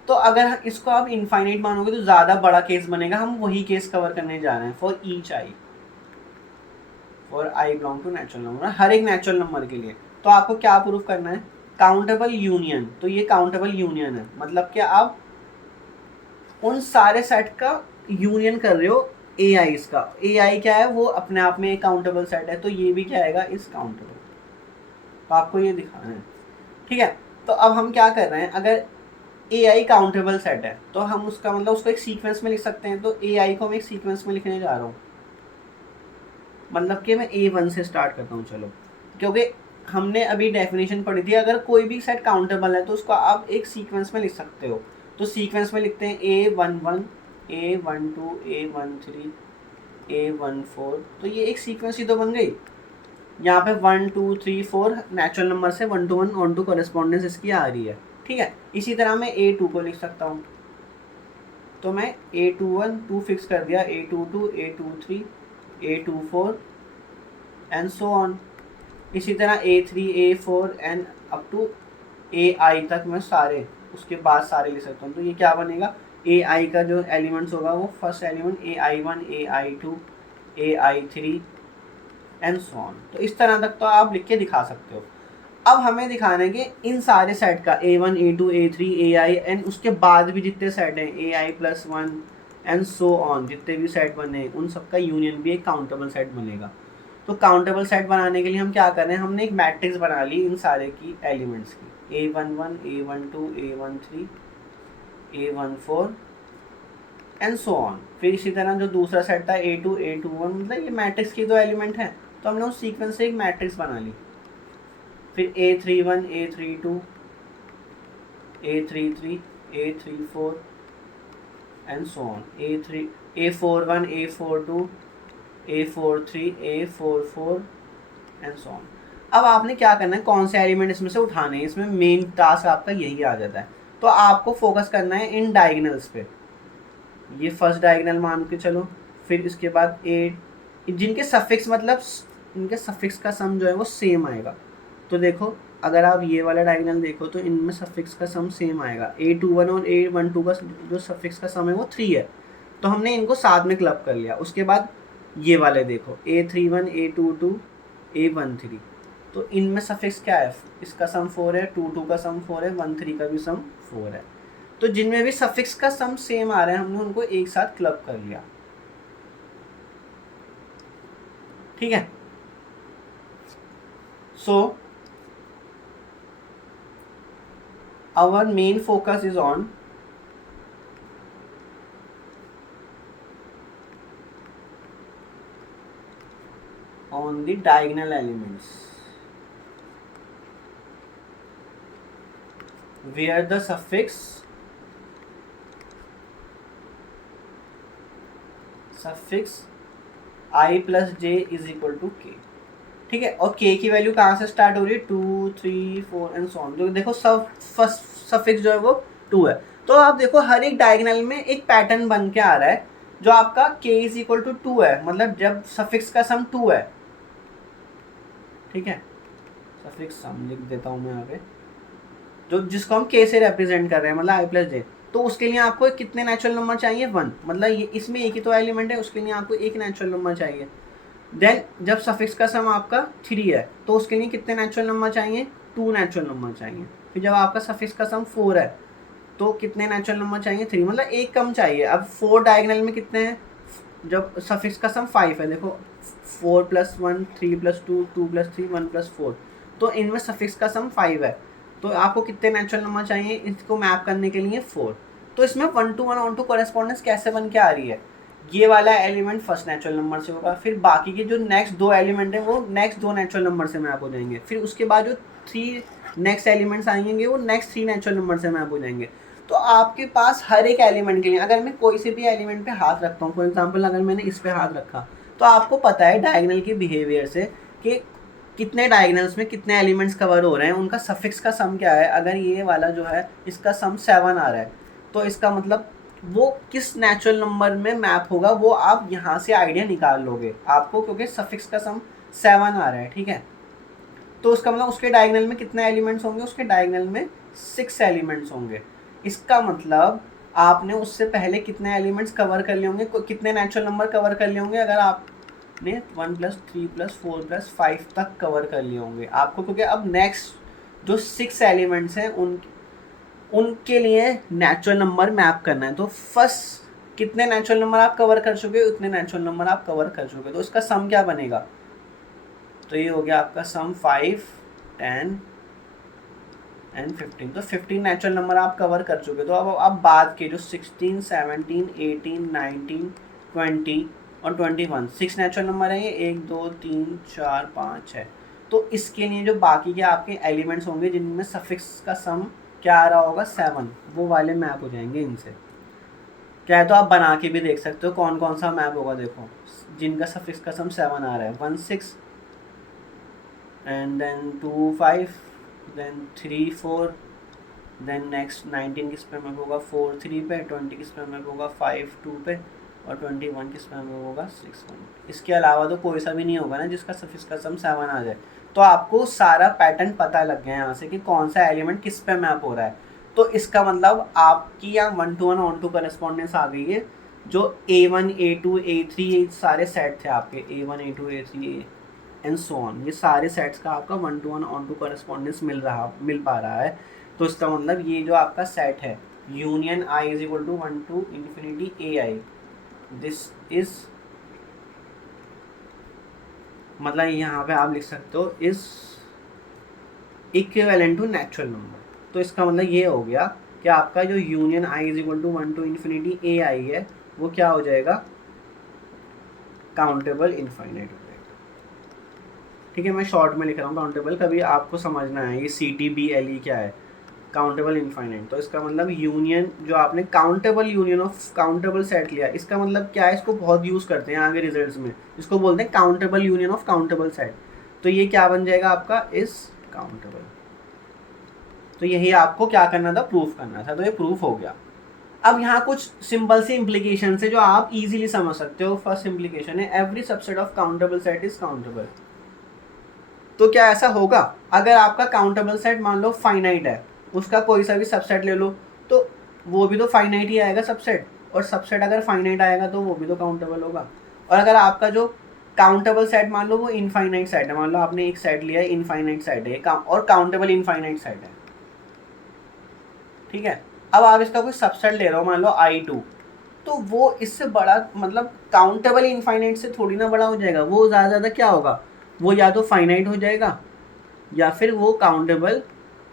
तो अगर इसको आप इनफाइनाइट मानोगे तो ज़्यादा बड़ा केस बनेगा। हम वही केस कवर करने जा रहे हैं for each i, for i belong to natural number, हर एक नेचुरल नंबर के लिए। तो आपको क्या प्रूफ करना है? Countable union. तो ये काउंटेबल यूनियन है, मतलब कि आप उन सारे सेट का यूनियन कर रहे हो AI का। AI क्या है? वो अपने आप में एक काउंटेबल सेट है, तो ये भी क्या आएगा? इस काउंटेबल। तो आपको ये दिखाना है। ठीक है, तो अब हम क्या कर रहे हैं, अगर AI काउंटेबल सेट है तो हम उसका मतलब उसको एक सीक्वेंस में लिख सकते हैं। तो AI को मैं एक सीक्वेंस में लिखने जा रहा हूँ, मतलब कि मैं A1 से स्टार्ट करता हूँ। चलो, क्योंकि हमने अभी डेफिनेशन पढ़ी थी, अगर कोई भी सेट काउंटेबल है तो उसको आप एक सीक्वेंस में लिख सकते हो। तो सीक्वेंस में लिखते हैं A11, A12, A13, A14। तो ये एक सीक्वेंस ही तो बन गई। यहाँ पे 1 2 3 4 नेचुरल नंबर से 1 to 1 ऑन टू कॉरेस्पॉन्डेंस इसकी आ रही है। ठीक है, इसी तरह मैं A2 को लिख सकता हूँ। तो मैं A21 2 फिक्स कर दिया, A22, A23, A24 and so on. इसी तरह A3, A4 and up to AI तक मैं सारे उसके बाद सारे लिख सकता हूँ। तो ये क्या बनेगा? AI का जो एलिमेंट्स होगा वो first element AI1, AI2, AI3 and so on. तो इस तरह तक तो आप लिख के दिखा सकते हो। अब हमें दिखाना है कि इन सारे सेट का A1, A2, A3, AI and उसके बाद भी जितने सेट हैं AI+1 एंड सो ऑन, जितने भी सेट बने उन सबका यूनियन भी एक काउंटेबल सेट बनेगा। तो काउंटेबल सेट बनाने के लिए हम क्या कर रहे हैं? हमने एक मैट्रिक्स बना ली इन सारे की एलिमेंट्स की, A11, A12, A13, A14 and so on. फिर इसी तरह जो दूसरा सेट था A2, A21, मतलब ये मैट्रिक्स की दो एलिमेंट है, तो हमने उस सीक्वेंस से एक मैट्रिक्स बना ली। फिर A31, A32, A33, A34 and so on, A41, A42, A43, A44 and so on. अब आपने क्या करना है? कौन से एलिमेंट इसमें से उठाने हैं? इसमें मेन टास्क आपका यही आ जाता है। तो आपको फोकस करना है इन डायगोनल्स पे। ये फर्स्ट डायगोनल मान के चलो, फिर इसके बाद जिनके सफिक्स मतलब इनके सफिक्स का सम जो है वो सेम आएगा। तो देखो अगर आप ये वाला डायगोनल देखो तो इनमें सफिक्स का सम सेम आएगा। A21 और A12 का जो सफिक्स का सम है वो 3 है, तो हमने इनको साथ में क्लब कर लिया। उसके बाद ये वाले देखो A31 A22 A13, तो इनमें सफिक्स क्या है, इसका सम 4 है, 22 का सम 4 है, 13 का भी सम 4 है। तो जिनमें भी सफिक्स का सम सेम आ रहा है हमने उनको एक साथ क्लब कर लिया। ठीक है, सो our main focus is on the diagonal elements where the suffix I plus j is equal to k। ठीक है, और k की वैल्यू कहाँ से स्टार्ट हो रही है, 2 3 4 एंड सो ऑन। तो देखो सब फर्स्ट सफिक्स जो है वो 2 है। तो आप देखो हर एक डायगोनल में एक पैटर्न बन के आ रहा है जो आपका k इज इक्वल टू 2 है, मतलब जब सफिक्स का सम 2 है। ठीक है, सफिक्स सम लिख देता हूँ मैं यहाँ पे, जो जिसको हम k से रिप्रेजेंट कर रहे हैं, मतलब i प्लस j। तो उसके लिए आपको कितने नेचुरल नंबर चाहिए, 1, मतलब ये इसमें एक ही तो एलिमेंट है, उसके लिए आपको एक नेचुरल नंबर चाहिए। देन जब सफिक्स का सम आपका 3 है तो उसके लिए कितने नेचुरल नंबर चाहिए, 2 नेचुरल नंबर चाहिए। फिर जब आपका सफिक्स का सम 4 है तो कितने नेचुरल नंबर चाहिए, 3, मतलब एक कम चाहिए। अब 4 डायगोनल में कितने हैं, जब सफिक्स का सम 5 है, देखो 4 प्लस 1 3 प्लस 2 2 प्लस 3 1 प्लस 4, तो इनमें सफिक्स का सम 5 है। तो आपको कितने नेचुरल नंबर चाहिए इसको मैप करने के लिए, 4। तो इसमें 1 to 1 ऑन टू कॉरेस्पॉन्डेंस कैसे बन के आ रही है, ये वाला एलिमेंट फर्स्ट नेचुरल नंबर से होगा, फिर बाकी के जो नेक्स्ट 2 एलिमेंट हैं वो नेक्स्ट 2 नेचुरल नंबर से मैप हो जाएंगे, फिर उसके बाद जो 3 नेक्स्ट एलिमेंट्स आएंगे वो नेक्स्ट 3 नेचुरल नंबर से मैप हो जाएंगे। तो आपके पास हर एक एलिमेंट के लिए अगर मैं कोई से भी एलिमेंट पे हाथ रखता हूँ, फॉर एग्जांपल अगर मैंने इस पे हाथ रखा, तो आपको पता है डायगोनल के बिहेवियर से कि कितने डायगोनल्स में कितने एलिमेंट्स कवर हो रहे हैं, उनका सफिक्स का सम क्या है। अगर ये वाला जो है इसका सम 7 आ रहा है तो इसका मतलब वो किस नेचुरल नंबर में मैप होगा वो आप यहाँ से आइडिया निकाल लोगे आपको, क्योंकि सफिक्स का सम 7 आ रहा है। ठीक है, तो उसका मतलब उसके डायगोनल में कितने एलिमेंट्स होंगे, उसके डायगोनल में 6 एलिमेंट्स होंगे। इसका मतलब आपने उससे पहले कितने एलिमेंट्स कवर कर लिए होंगे, कितने नेचुरल नंबर कवर कर लिए होंगे, अगर आपने 1 प्लस 3 प्लस 4 प्लस 5 तक कवर कर लिए होंगे आपको, क्योंकि अब नेक्स्ट जो 6 एलिमेंट्स हैं उनके लिए नेचुरल नंबर मैप करना है। तो फर्स्ट कितने नेचुरल नंबर आप कवर कर चुके उतने नेचुरल नंबर आप कवर कर चुके, तो इसका सम क्या बनेगा, तो ये हो गया आपका सम 5 10 एंड 15। तो 15 नेचुरल नंबर आप कवर कर चुके। तो अब बाद के जो 16 17 18 19 20 और 21 6 नेचुरल नंबर है, ये 1 2 3 4 5 6। तो इसके लिए जो बाकी के आपके एलिमेंट्स होंगे जिनमें सफिक्स का सम क्या आ रहा होगा 7, वो वाले मैप हो जाएंगे इनसे। क्या है, तो आप बना के भी देख सकते हो कौन कौन सा मैप होगा। देखो जिनका सफिक्स का सम 7 आ रहा है, 1 6 and then 2 5 then 3 4, then next 19 किस पे मैप होगा, 4 3 पे, 20 किस पे मैप होगा, 5 2 पे, और 21 किस पे मैप होगा, 6 1। इसके अलावा तो कोई सा भी नहीं होगा ना जिसका सफिक्स का सम 7 आ जाए। तो आपको सारा पैटर्न पता लग गया यहाँ से कि कौन सा एलिमेंट किस पे मैप हो रहा है। तो इसका मतलब आपकी यहाँ 1 to 1 ऑन टू करेस्पॉन्डेंस आ गई है। जो A1 A2 A3 ये सारे सेट थे आपके, A1 A2 A3 and so on, ये सारे सेट्स का आपका 1 to 1 ऑन टू करेस्पॉन्डेंस मिल पा रहा है। तो इसका मतलब ये जो आपका सेट है union I is equal to 1 to infinity AI, this is, मतलब यहाँ पे आप लिख सकते हो is equivalent to natural number. तो इसका मतलब ये हो गया कि आपका जो union I is equal to 1 to infinity AI है वो क्या हो जाएगा, काउंटेबल इनफाइनाइट हो जाएगा। ठीक है, मैं शॉर्ट में लिख रहा हूँ काउंटेबल, कभी आपको समझना है ये CTBLE क्या है, काउंटेबल इनफाइनाइट। तो इसका मतलब यूनियन जो आपने countable union of countable set लिया, इसका मतलब क्या है, इसको बहुत यूज़ करते हैं आगे रिजल्ट्स में, इसको बोलते हैं countable union of countable set. तो ये क्या बन जाएगा आपका, इज काउंटेबल। तो यही आपको क्या करना था, प्रूफ करना था। तो ये प्रूफ हो गया। अब यहाँ कुछ सिंपल सी इम्प्लीकेशन है जो आप इजीली समझ सकते हो। फर्स्ट इम्प्लीकेशन है every subset of countable set is countable. तो क्या ऐसा होगा? अगर आपका काउंटेबल सेट मान लो फाइनाइट है, उसका कोई सा भी सबसेट ले लो, तो वो भी तो फाइनाइट ही आएगा सबसेट, और सबसेट अगर फाइनाइट आएगा तो वो भी तो काउंटेबल होगा। और अगर आपका जो काउंटेबल सेट मान लो वो इनफाइनाइट सेट है, मान लो आपने एक सेट लिया है इनफाइनाइट सेट है और काउंटेबल इनफाइनाइट सेट है, ठीक है। अब आप इसका कोई सबसेट ले रहे हो मान लो I2, तो वो इससे बड़ा मतलब काउंटेबल इनफाइनाइट से थोड़ी ना बड़ा हो जाएगा, वो ज़्यादा क्या होगा, वो या तो फाइनाइट हो जाएगा या फिर वो काउंटेबल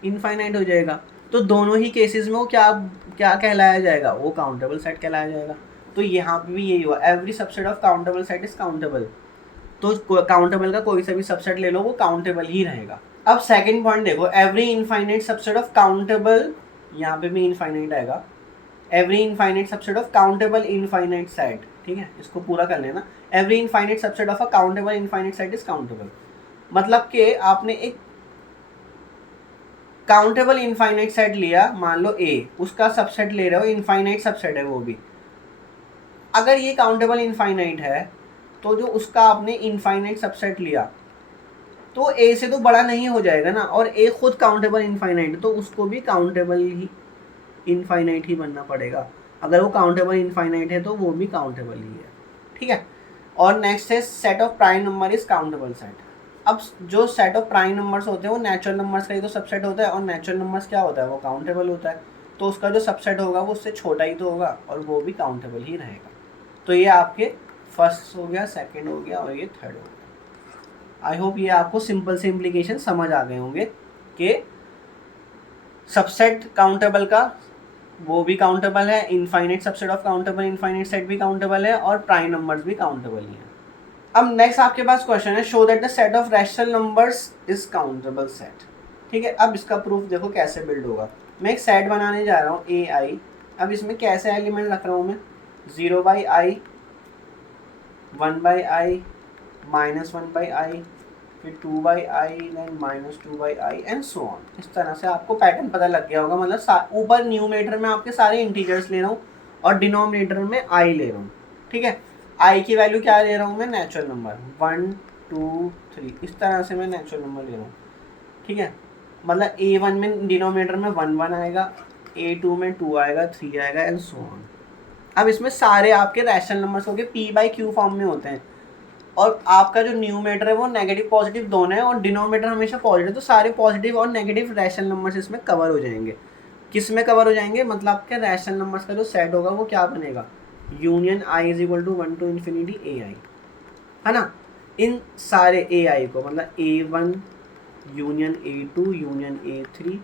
इनफाइनाइट हो जाएगा। तो दोनों ही केसेस में वो क्या क्या कहलाया जाएगा, वो काउंटेबल सेट कहलाया जाएगा। तो यहाँ पे भी यही हुआ, every subset of countable set is countable. तो काउंटेबल का कोई सा भी सबसेट ले लो वो काउंटेबल ही रहेगा। अब सेकंड पॉइंट देखो, every infinite subset of countable, यहाँ पे भी इनफाइनाइट आएगा, every infinite subset of countable infinite set, ठीक है, इसको पूरा कर लेना। Every infinite subset of a countable infinite set is countable. मतलब कि आपने एक काउंटेबल इनफाइनाइट सेट लिया मान लो A, उसका सबसेट ले रहे हो इनफाइनाइट सबसेट है वो भी, अगर ये काउंटेबल इनफाइनाइट है तो जो उसका आपने इनफाइनाइट सबसेट लिया तो A से तो बड़ा नहीं हो जाएगा ना, और A खुद काउंटेबल इनफाइनाइट, तो उसको भी काउंटेबल ही इनफाइनाइट ही बनना पड़ेगा। अगर वो काउंटेबल इनफाइनाइट है तो वो भी काउंटेबल ही है, ठीक है। और नेक्स्ट है set of prime number is countable set. अब जो सेट ऑफ प्राइम नंबर्स होते हैं वो नेचुरल नंबर्स का ही तो सबसेट होता है, और नेचुरल नंबर्स क्या होता है, वो काउंटेबल होता है। तो उसका जो सबसेट होगा वो उससे छोटा ही तो होगा और वो भी काउंटेबल ही रहेगा। तो ये आपके फर्स्ट हो गया, सेकंड हो गया और ये थर्ड हो गया। आई होप ये आपको सिंपल से इम्प्लीकेशन समझ आ गए होंगे कि सबसेट काउंटेबल का वो भी काउंटेबल है, infinite subset of countable infinite set भी काउंटेबल है, और प्राइम नंबर्स भी काउंटेबल ही है। अब नेक्स्ट आपके पास क्वेश्चन है, show that the set of rational numbers is countable set, ठीक है। अब इसका प्रूफ देखो कैसे बिल्ड होगा। मैं एक सेट बनाने जा रहा हूँ AI। अब इसमें कैसे एलिमेंट रख रहा हूँ मैं, 0/i, 1/i, -1/i, फिर 2/i, then -2/i and so on. इस तरह से आपको पैटर्न पता लग गया होगा। मतलब ऊपर न्यूमरेटर में आपके सारे इंटीजर्स ले रहा हूँ और डिनोमिनेटर में i ले रहा हूँ, ठीक है। i की वैल्यू क्या ले रहा हूँ मैं, नेचुरल नंबर 1 2 3, इस तरह से मैं नेचुरल नंबर ले रहा हूँ, ठीक है। मतलब A1 में डिनोमिनेटर में 1 1 आएगा, A2 में 2 आएगा, 3 आएगा एंड सो ऑन। अब इसमें सारे आपके रैशनल नंबर्स होंगे P/Q फॉर्म में होते हैं, और आपका जो न्यूमरेटर है वो नेगेटिव पॉजिटिव दोनों है और डिनोमिनेटर हमेशा पॉजिटिव, तो सारे पॉजिटिव और नेगेटिव रैशनल नंबर्स इसमें कवर हो जाएंगे। किस में कवर हो जाएंगे, मतलब आपके रैशनल नंबर्स का जो सेट होगा वो क्या बनेगा, union i is equal to 1 to infinity AI, है ना। इन सारे AI को मतलब A1 union A2 union A3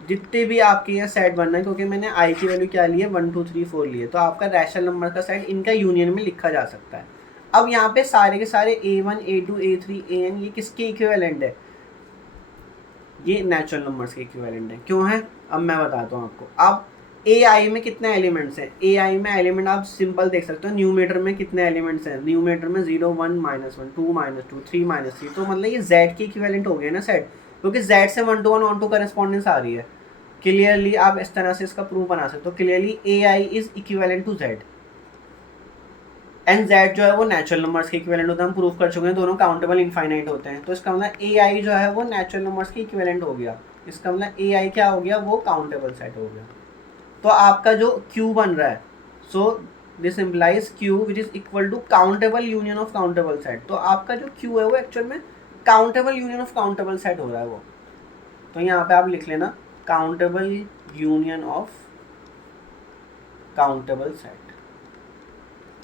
जितने भी आपके यहाँ सेट बनना है, क्योंकि मैंने i की वैल्यू क्या ली है 1 2 3 4 ली है, तो आपका रैशनल नंबर का सेट इनका यूनियन में लिखा जा सकता है। अब यहाँ पे सारे के सारे A1 A2 A3 AN ये किसके इक्विवेलेंट है, ये नेचुरल नंबर्स के इक्विवेलेंट है। क्यों है, अब मैं बताता हूँ आपको। अब AI में कितने एलिमेंट्स हैं, AI में एलिमेंट आप सिंपल देख सकते हो, न्यूमरेटर में कितने एलिमेंट्स हैं, न्यूमरेटर में 0 1 -1 2 -2 3 -3, तो मतलब ये Z के इक्विवेलेंट हो गए ना सेट, क्योंकि Z से 1 to 1 ऑन टू करेस्पॉन्डेंस आ रही है। क्लियरली आप इस तरह से इसका प्रूफ बना सकते हो, clearly AI is equivalent to Z and Z जो है वो नेचुरल नंबर्स के इक्विवेलेंट होता है। हम प्रूफ कर चुके हैं दोनों काउंटेबल इनफाइनाइट होते हैं, तो इसका मतलब AI जो है वो नेचुरल नंबर्स के इक्विवेलेंट हो गया। इसका मतलब AI क्या हो गया, वो काउंटेबल सेट हो गया। तो आपका जो Q बन रहा है, so this implies Q which is equal to countable union of countable set. तो आपका जो Q है वो एक्चुअल में countable union of countable set हो रहा है वो। तो यहाँ पे आप लिख लेना countable union of countable set.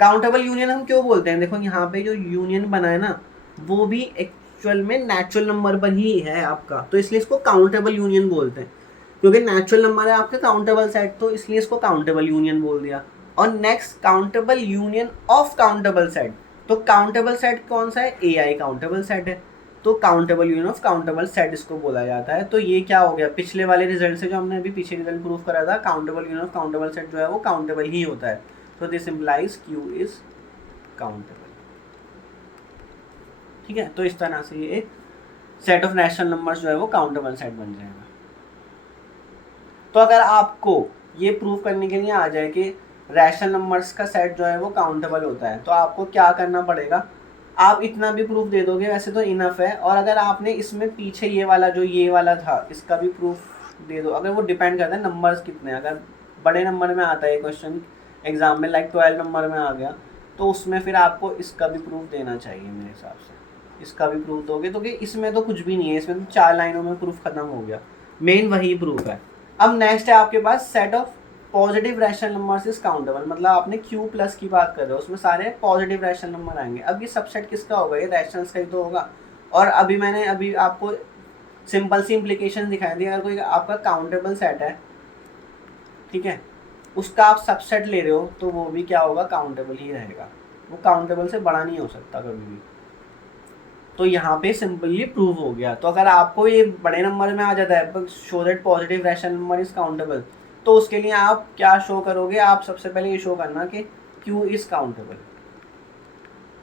Countable union हम क्यों बोलते हैं, देखो यहाँ पे जो यूनियन बना है ना वो भी एक्चुअल में नेचुरल नंबर पर ही है आपका, तो इसलिए इसको काउंटेबल यूनियन बोलते हैं, क्योंकि नेचुरल नंबर है आपके काउंटेबल सेट, तो इसलिए इसको काउंटेबल यूनियन बोल दिया। और next countable union of countable set, तो काउंटेबल सेट कौन सा है, AI काउंटेबल सेट है, तो countable union of countable set इसको बोला जाता है। तो ये क्या हो गया, पिछले वाले रिजल्ट से जो हमने अभी पीछे रिजल्ट प्रूफ करा था, countable union of countable set जो है वो काउंटेबल ही होता है। तो this implies Q is countable, ठीक है। तो इस तरह से ये सेट ऑफ नेचुरल नंबर्स जो है वो काउंटेबल सेट बन जाएगा। तो अगर आपको ये प्रूव करने के लिए आ जाए कि रैशनल नंबर्स का सेट जो है वो काउंटेबल होता है, तो आपको क्या करना पड़ेगा, आप इतना भी प्रूफ दे दोगे वैसे तो इनफ है। और अगर आपने इसमें पीछे ये वाला जो ये वाला था इसका भी प्रूफ दे दो, अगर वो डिपेंड करता है नंबर्स कितने, अगर बड़े नंबर में आता है क्वेश्चन एग्जाम में, लाइक 12 नंबर में आ गया, तो उसमें फिर आपको इसका भी प्रूफ देना चाहिए मेरे हिसाब से। इसका भी प्रूफ दोगे तो कि इसमें तो कुछ भी नहीं है, इसमें तो 4 लाइनों में प्रूफ खत्म हो गया, मेन वही प्रूफ है। अब नेक्स्ट है आपके पास set of positive rational numbers is countable, मतलब आपने क्यू प्लस की बात कर रहे हो, उसमें सारे पॉजिटिव रैशनल नंबर आएंगे। अब ये सबसेट किसका होगा, ये रैशनल्स का ही तो होगा। और मैंने अभी आपको सिंपल सी इम्प्लीकेशन दिखाई दी, अगर कोई आपका काउंटेबल सेट है, ठीक है, उसका आप सबसेट ले रहे हो तो वो भी क्या होगा, काउंटेबल ही रहेगा, वो काउंटेबल से बड़ा नहीं हो सकता कभी भी। तो यहाँ पे सिंपली प्रूव हो गया। तो अगर आपको ये बड़े नंबर में आ जाता है show that positive rational number is countable, तो उसके लिए आप क्या शो करोगे, आप सबसे पहले ये शो करना कि Q इज काउंटेबल।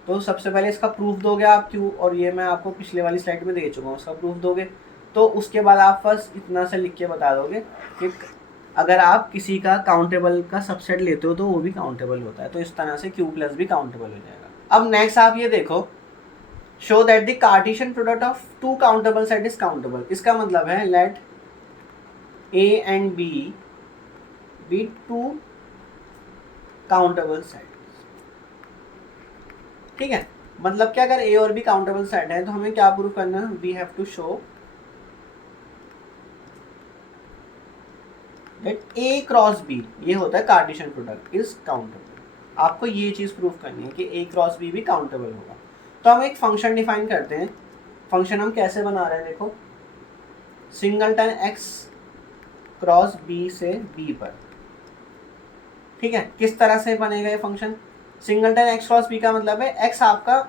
तो सबसे पहले इसका प्रूफ दोगे आप Q, और ये मैं आपको पिछले वाली स्लाइड में दे चुका हूँ, उसका प्रूफ दोगे। तो उसके बाद आप फर्स्ट इतना सा लिख के बता दोगे कि अगर आप किसी का काउंटेबल का सबसेट लेते हो तो वो भी काउंटेबल होता है। तो इस तरह से Q प्लस भी काउंटेबल हो जाएगा। अब नेक्स्ट आप ये देखो, show that the cartesian product of two countable set is countable. इसका मतलब है let A and B be two countable set, ठीक है। मतलब क्या, अगर A और B काउंटेबल सेट है तो हमें क्या प्रूव करना है, we have to show that A cross B, ये होता है कार्टेशियन प्रोडक्ट, इज काउंटेबल। आपको ये चीज प्रूव करनी है कि A क्रॉस B भी काउंटेबल होगा। तो हम एक फंक्शन डिफाइन करते हैं। फंक्शन हम कैसे बना रहे हैं, देखो, सिंगलटन x क्रॉस b से b पर, ठीक है। किस तरह से बनेगा ये function, singleton x cross b का मतलब है x आपका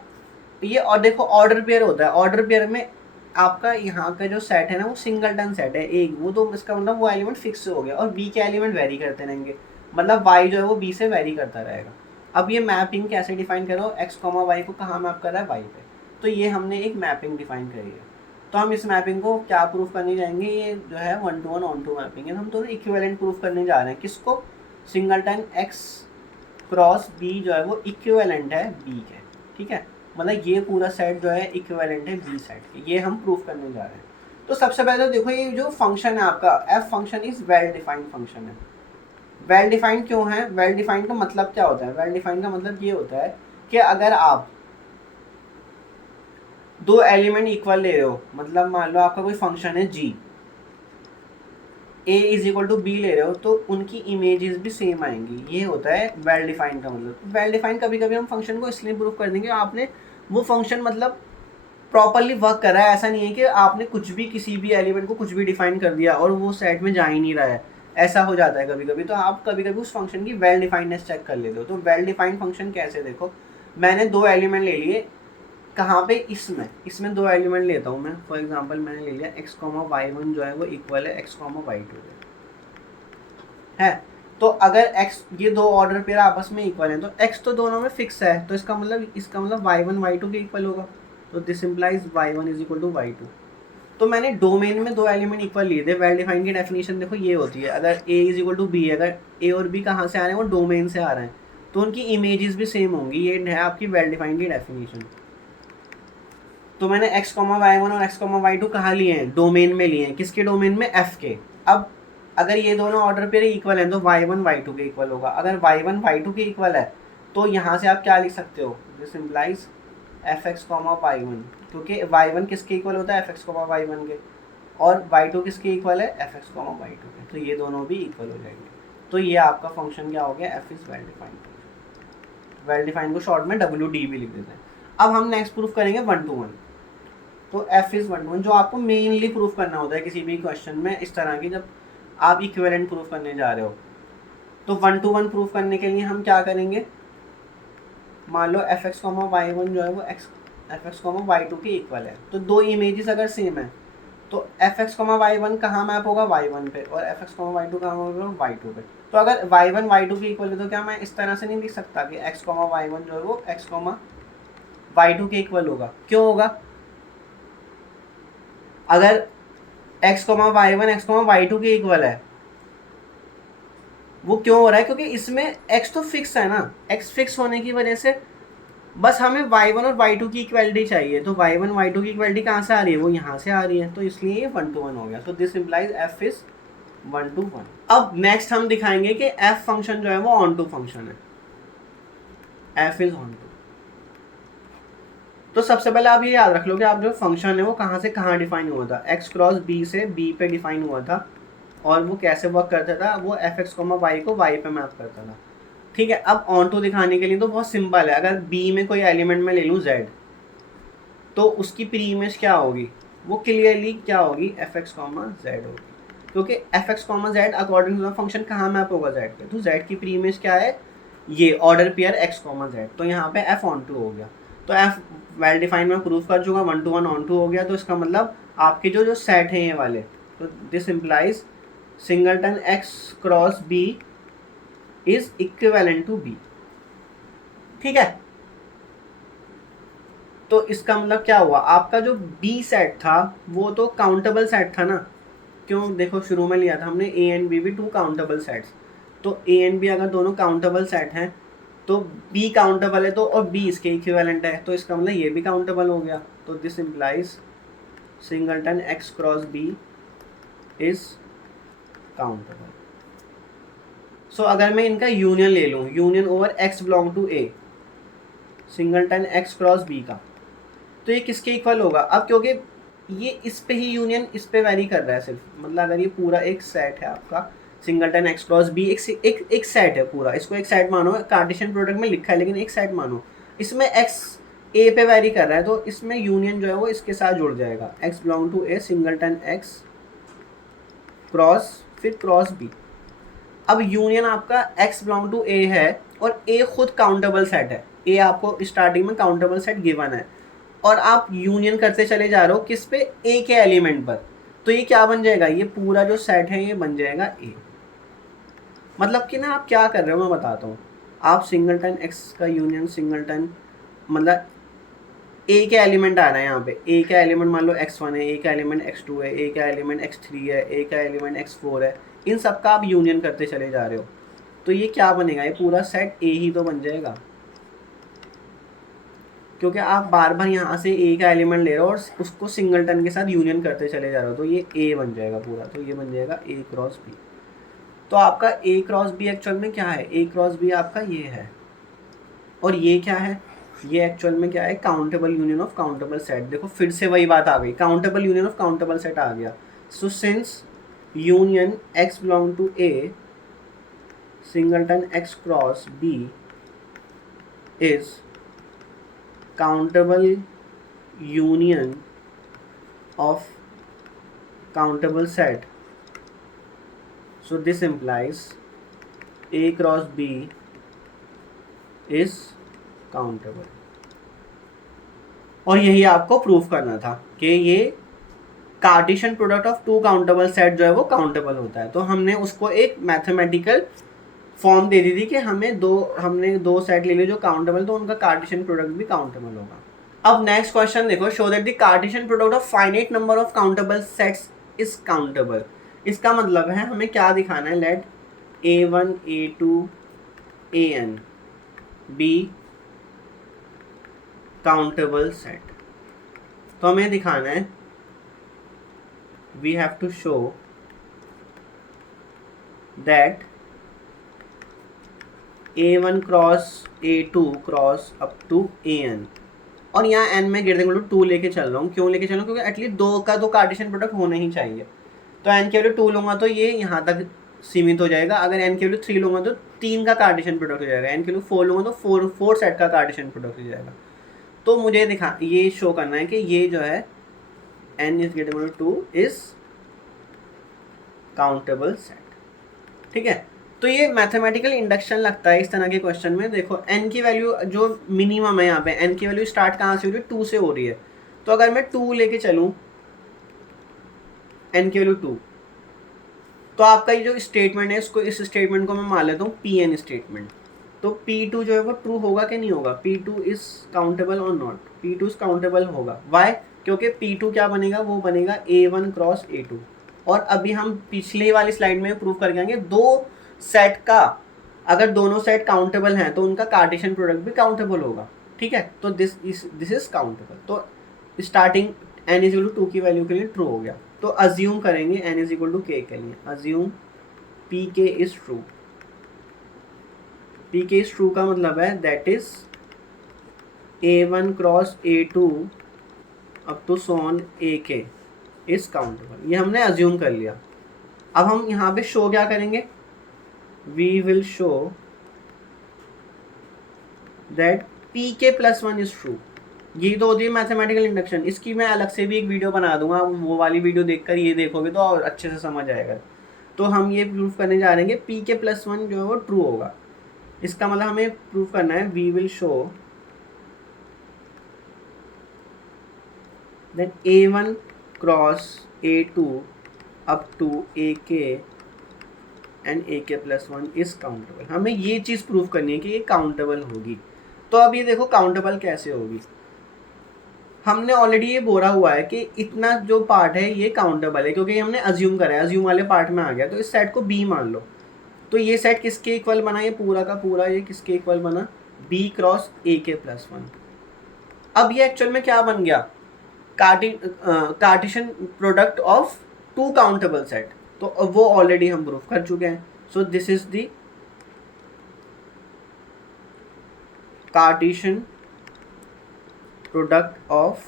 ये, और देखो ऑर्डर पेयर होता है, ऑर्डर पेयर में आपका यहाँ का जो सेट है ना वो सिंगलटन सेट है एक, वो तो इसका मतलब वो एलिमेंट फिक्स हो गया, और b के एलिमेंट वेरी करते रहेंगे, मतलब y जो है वो b से वेरी करता रहेगा। अब ये मैपिंग कैसे डिफाइन करो, x, y को कहाँ मैप कर रहा है, y पे। तो ये हमने एक मैपिंग डिफाइन करी है। तो हम इस मैपिंग को क्या प्रूफ करने जाएंगे, ये जो है 1 to 1 ऑन टू मैपिंग है। हम दोनों इक्विवेलेंट प्रूफ करने जा रहे हैं, किसको, सिंगलटन x क्रॉस b जो है वो इक्विवेलेंट है b के, ठीक है। मतलब ये पूरा सेट जो है इक्विवेलेंट है b सेट के, ये हम प्रूफ करने जा रहे हैं। तो सबसे पहले तो देखो, ये जो फंक्शन है आपका f function is well defined function है। वेल डिफाइंड क्यों है, वेल डिफाइंड का मतलब क्या होता है, वेल डिफाइंड का मतलब ये होता है कि अगर आप दो एलिमेंट इक्वल ले रहे हो, मतलब मान लो आपका कोई फंक्शन है g, a is equal to B ले रहे हो, तो उनकी इमेजेस भी सेम आएंगी, ये होता है वेल डिफाइंड का मतलब। वेल डिफाइंड कभी कभी हम फंक्शन को इसलिए प्रूफ कर देंगे आपने वो फंक्शन मतलब प्रॉपरली वर्क कर रहा है, ऐसा नहीं है कि आपने कुछ भी किसी भी एलिमेंट को कुछ भी डिफाइन कर दिया और वो सेट में जा ही नहीं रहा है, ऐसा हो जाता है कभी कभी। तो आप कभी कभी उस फंक्शन की वेल डिफाइंडनेस चेक कर लेते हो। तो वेल डिफाइंड फंक्शन कैसे, देखो, मैंने दो एलिमेंट ले लिए, कहाँ पे, इसमें दो एलिमेंट लेता हूँ मैं, फॉर एग्जांपल मैंने ले लिया x, y1 जो है वो इक्वल है x, y2 है। तो अगर x, ये दो ऑर्डर पेयर आपस में इक्वल हैं तो x तो दोनों में फिक्स है, तो इसका मतलब y1 y2 के इक्वल होगा। तो this implies y1 is equal to y2। तो मैंने डोमेन में दो एलिमेंट इक्वल लिए थे। वेल डिफाइंड की डेफिनेशन देखो ये होती है, अगर a is equal to b, अगर a और b कहाँ से आ रहे हैं, वो डोमेन से आ रहे हैं, तो उनकी इमेजेस भी सेम होंगी, ये है आपकी वेल डिफाइंड की डेफिनेशन। तो मैंने x, y1 और x, y2 कहाँ लिए हैं, डोमेन में लिए हैं, किसके डोमेन में, f के। अब अगर ये दोनों ऑर्डर पेयर इक्वल हैं तो y1 y2 के इक्वल होगा। अगर y1 y2 के इक्वल है तो यहाँ से आप क्या लिख सकते हो, दिस इम्प्लाइज fx, y1, क्योंकि y1 किसके इक्वल होता है, fx, y1 के, और y2 किसके इक्वल है, fx, y2 के, तो ये दोनों भी इक्वल हो जाएंगे। तो ये आपका फंक्शन क्या हो गया, f is well defined. Well defined को शॉर्ट में WD भी लिख देते हैं। अब हम नेक्स्ट प्रूफ करेंगे 1 to 1। तो f इज 1 to 1 जो आपको मेनली प्रूफ करना होता है किसी भी क्वेश्चन में इस तरह की, जब आप इक्विवेलेंट प्रूफ करने जा रहे हो। तो 1 to 1 प्रूफ करने के लिए हम क्या करेंगे, मान लो fx, y1 जो है वो fx, y2 के इक्वल है, तो दो इमेजेस अगर सेम है तो fx, y1 कहाँ मैप होगा, y1 पे, और fx, y2 कहाँ होगा, y2 पे। तो अगर y1 y2 के इक्वल है तो क्या मैं इस तरह से नहीं लिख सकता कि x, y1 जो है वो x, y2 के इक्वल होगा, क्यों होगा, अगर x, y1 x, y2 के इक्वल है, वो क्यों हो रहा है, क्योंकि इसमें x तो फिक्स है ना, x फिक्स होने की वजह से बस हमें y1 और y2 की इक्वालिटी चाहिए, तो y1 y2 की इक्वालिटी कहाँ से आ रही है, वो यहाँ से आ रही है, तो इसलिए ये 1 to 1 हो गया। तो this implies f is 1 to 1। अब नेक्स्ट हम दिखाएंगे कि f फंक्शन जो है वो ऑन टू फंक्शन है, f इज ऑन टू। तो सबसे पहले आप ये याद रख लो कि आप जो फंक्शन है वो कहाँ से कहाँ डिफाइन हुआ था, x क्रॉस b से b पे डिफाइन हुआ था, और वो कैसे वर्क करता था, वो fx, y को y पे मैप करता था। ठीक है, अब ऑन टू दिखाने के लिए तो बहुत सिंपल है, अगर b में कोई एलिमेंट में ले लूँ z, तो उसकी प्री इमेज क्या होगी, वो क्लियरली क्या होगी, fx, z होगी, क्योंकि fx, z according to the function कहाँ मैप होगा, z पे, तो z की प्री इमेज क्या है, ये ऑर्डर पेयर x, z, तो यहाँ पे f ऑन टू हो गया। तो f वेल डिफाइंड में प्रूफ कर चुका, 1 to 1 ऑन टू हो गया, तो इसका मतलब आपके जो सेट हैं ये वाले, तो this implies singleton x cross b is equivalent to b। ठीक है, तो इसका मतलब क्या हुआ, आपका जो b सेट था वो तो काउंटेबल सेट था ना, क्यों, देखो शुरू में लिया था हमने a एंड b भी 2 काउंटेबल सेट्स, तो a एंड b अगर दोनों काउंटेबल सेट हैं तो b काउंटेबल है, तो और b इसके इक्विवेलेंट है, तो इसका मतलब ये भी काउंटेबल हो गया। तो this implies singleton x cross b is countable. So अगर मैं इनका यूनियन ले लूँ, union over x belong to a, singleton x cross b का, तो ये किसके इक्वल होगा, अब क्योंकि ये इस पे ही यूनियन इस पे वैरी कर रहा है सिर्फ, मतलब अगर ये पूरा एक सेट है आपका सिंगलटन x क्रॉस b, एक सेट है पूरा, इसको एक सेट मानो, कार्टेशियन प्रोडक्ट में लिखा है लेकिन एक सेट मानो, इसमें x a पे वैरी कर रहा है, तो इसमें यूनियन जो है वो इसके साथ जुड़ जाएगा, x belong to a singleton x cross फिर क्रॉस b। अब यूनियन आपका x बिलोंग टू a है, और a खुद काउंटेबल सेट है, a आपको स्टार्टिंग में काउंटेबल सेट गिवन है, और आप यूनियन करते चले जा रहे हो किस पे, a के एलिमेंट पर, तो ये क्या बन जाएगा, ये पूरा जो सेट है ये बन जाएगा a। मतलब कि ना आप क्या कर रहे हो मैं बताता हूँ, आप सिंगलटन x का यूनियन सिंगलटन, मतलब a के एलिमेंट आ रहा है यहाँ पे, a का एलिमेंट मान लो x1 है, a का एलिमेंट x2 है, a का एलिमेंट x3 है, a का एलिमेंट x4 है, इन सब का आप यूनियन करते चले जा रहे हो, तो ये क्या बनेगा, ये पूरा सेट a ही तो बन जाएगा, क्योंकि आप बार बार यहाँ से a का एलिमेंट ले रहे हो और उसको सिंगलटन के साथ यूनियन करते चले जा रहे हो, तो ये a बन जाएगा पूरा, तो ये बन जाएगा a क्रॉस b। तो आपका a क्रॉस b एक्चुअल में क्या है, a क्रॉस b आपका ये है, और ये क्या है, ये एक्चुअल में क्या है, countable union of countable set. देखो फिर से वही बात आ गई, countable union of countable set आ गया। So since union x belong to a singleton x cross b is countable union of countable set, so this implies a cross b is countable। और यही आपको प्रूफ करना था कि ये Cartesian product of 2 countable set जो है वो काउंटेबल होता है, तो हमने उसको एक मैथमेटिकल फॉर्म दे दी थी कि हमने दो सेट ले लिए जो काउंटेबल, तो उनका कार्टेशियन प्रोडक्ट भी काउंटेबल होगा। अब नेक्स्ट क्वेश्चन देखो, show that the cartesian product of finite number of countable sets is countable. इसका मतलब है हमें क्या दिखाना है, let a1 a2 an be countable set, तो हमें दिखाना है we have to show that a1 cross a2 cross up to an, और यहाँ n में गिरते को 2 लेके चल रहा हूँ, क्यों लेके चल रहा हूँ, क्योंकि एटलीस्ट 2 का तो कार्टेशियन प्रोडक्ट होना ही चाहिए, तो n के वैल्यू 2 लूँगा तो ये यहाँ तक सीमित हो जाएगा, अगर n के वैल्यू 3 लूँगा तो 3 का कार्टेशियन प्रोडक्ट हो जाएगा, n के वैल्यू 4 लूँगा तो 4 सेट का कार्टेशियन प्रोडक्ट हो जाएगा। तो मुझे ये शो करना है कि ये जो है n is greater to 2 is countable set. ठीक है, तो ये मैथमेटिकल इंडक्शन लगता है इस तरह के क्वेश्चन में। देखो n की वैल्यू जो मिनिमम है यहाँ पे, n की वैल्यू स्टार्ट कहाँ से हो रही है, 2 से हो रही है, तो अगर मैं 2 लेके चलूँ n की वैल्यू 2, तो आपका ये जो स्टेटमेंट है इसको, इस स्टेटमेंट को मैं मान लेता हूँ pn स्टेटमेंट, तो p2 जो है वो ट्रू होगा कि नहीं होगा, p2 इज काउंटेबल और नॉट, p2 इज काउंटेबल होगा, वाई, क्योंकि p2 क्या बनेगा, वो बनेगा a1 क्रॉस a2, और अभी हम पिछले वाली स्लाइड में प्रूव करके आएंगे दो सेट का, अगर दोनों सेट काउंटेबल हैं तो उनका कार्टेशियन प्रोडक्ट भी काउंटेबल होगा। ठीक है, तो दिस इज काउंटेबल। तो starting n is equal to 2 की वैल्यू के लिए ट्रू हो गया। तो अज्यूम करेंगे n is equal to k के लिए, assume P K is true. P K is true का मतलब है that is a1 cross a2 up to सोन ak इज काउंटेबल। ये हमने अज्यूम कर लिया। अब हम यहाँ पे शो क्या करेंगे, we will show that P K plus one is true. यही तो होती है मैथमेटिकल इंडक्शन। इसकी मैं अलग से भी एक वीडियो बना दूंगा, वो वाली वीडियो देखकर ये देखोगे तो और अच्छे से समझ आएगा। तो हम ये प्रूफ करने जा रहे हैं कि पी के प्लस वन जो है वो ट्रू होगा। इसका मतलब हमें प्रूफ करना है, we will show that a1 cross a2 up to ak and ak plus one is countable. हमें ये चीज़ प्रूफ करनी है कि ये काउंटेबल होगी। तो अब ये देखो काउंटेबल कैसे होगी। हमने ऑलरेडी ये बोला हुआ है कि इतना जो पार्ट है ये काउंटेबल है, क्योंकि हमने अज्यूम करा है, अज्यूम वाले पार्ट में आ गया। तो इस सेट को b मान लो। तो ये सेट किसके इक्वल बना, ये पूरा का पूरा ये किसके इक्वल बना, b cross ak plus one. अब ये एक्चुअल में क्या बन गया, cartesian product of two countable set. तो वो ऑलरेडी हम प्रूफ कर चुके हैं। So this is the cartesian product of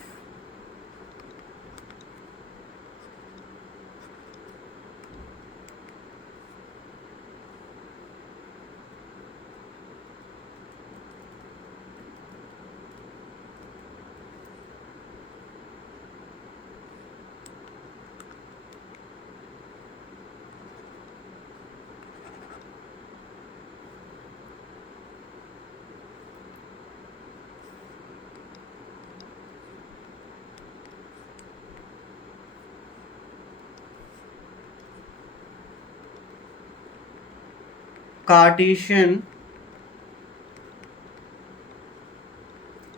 cartesian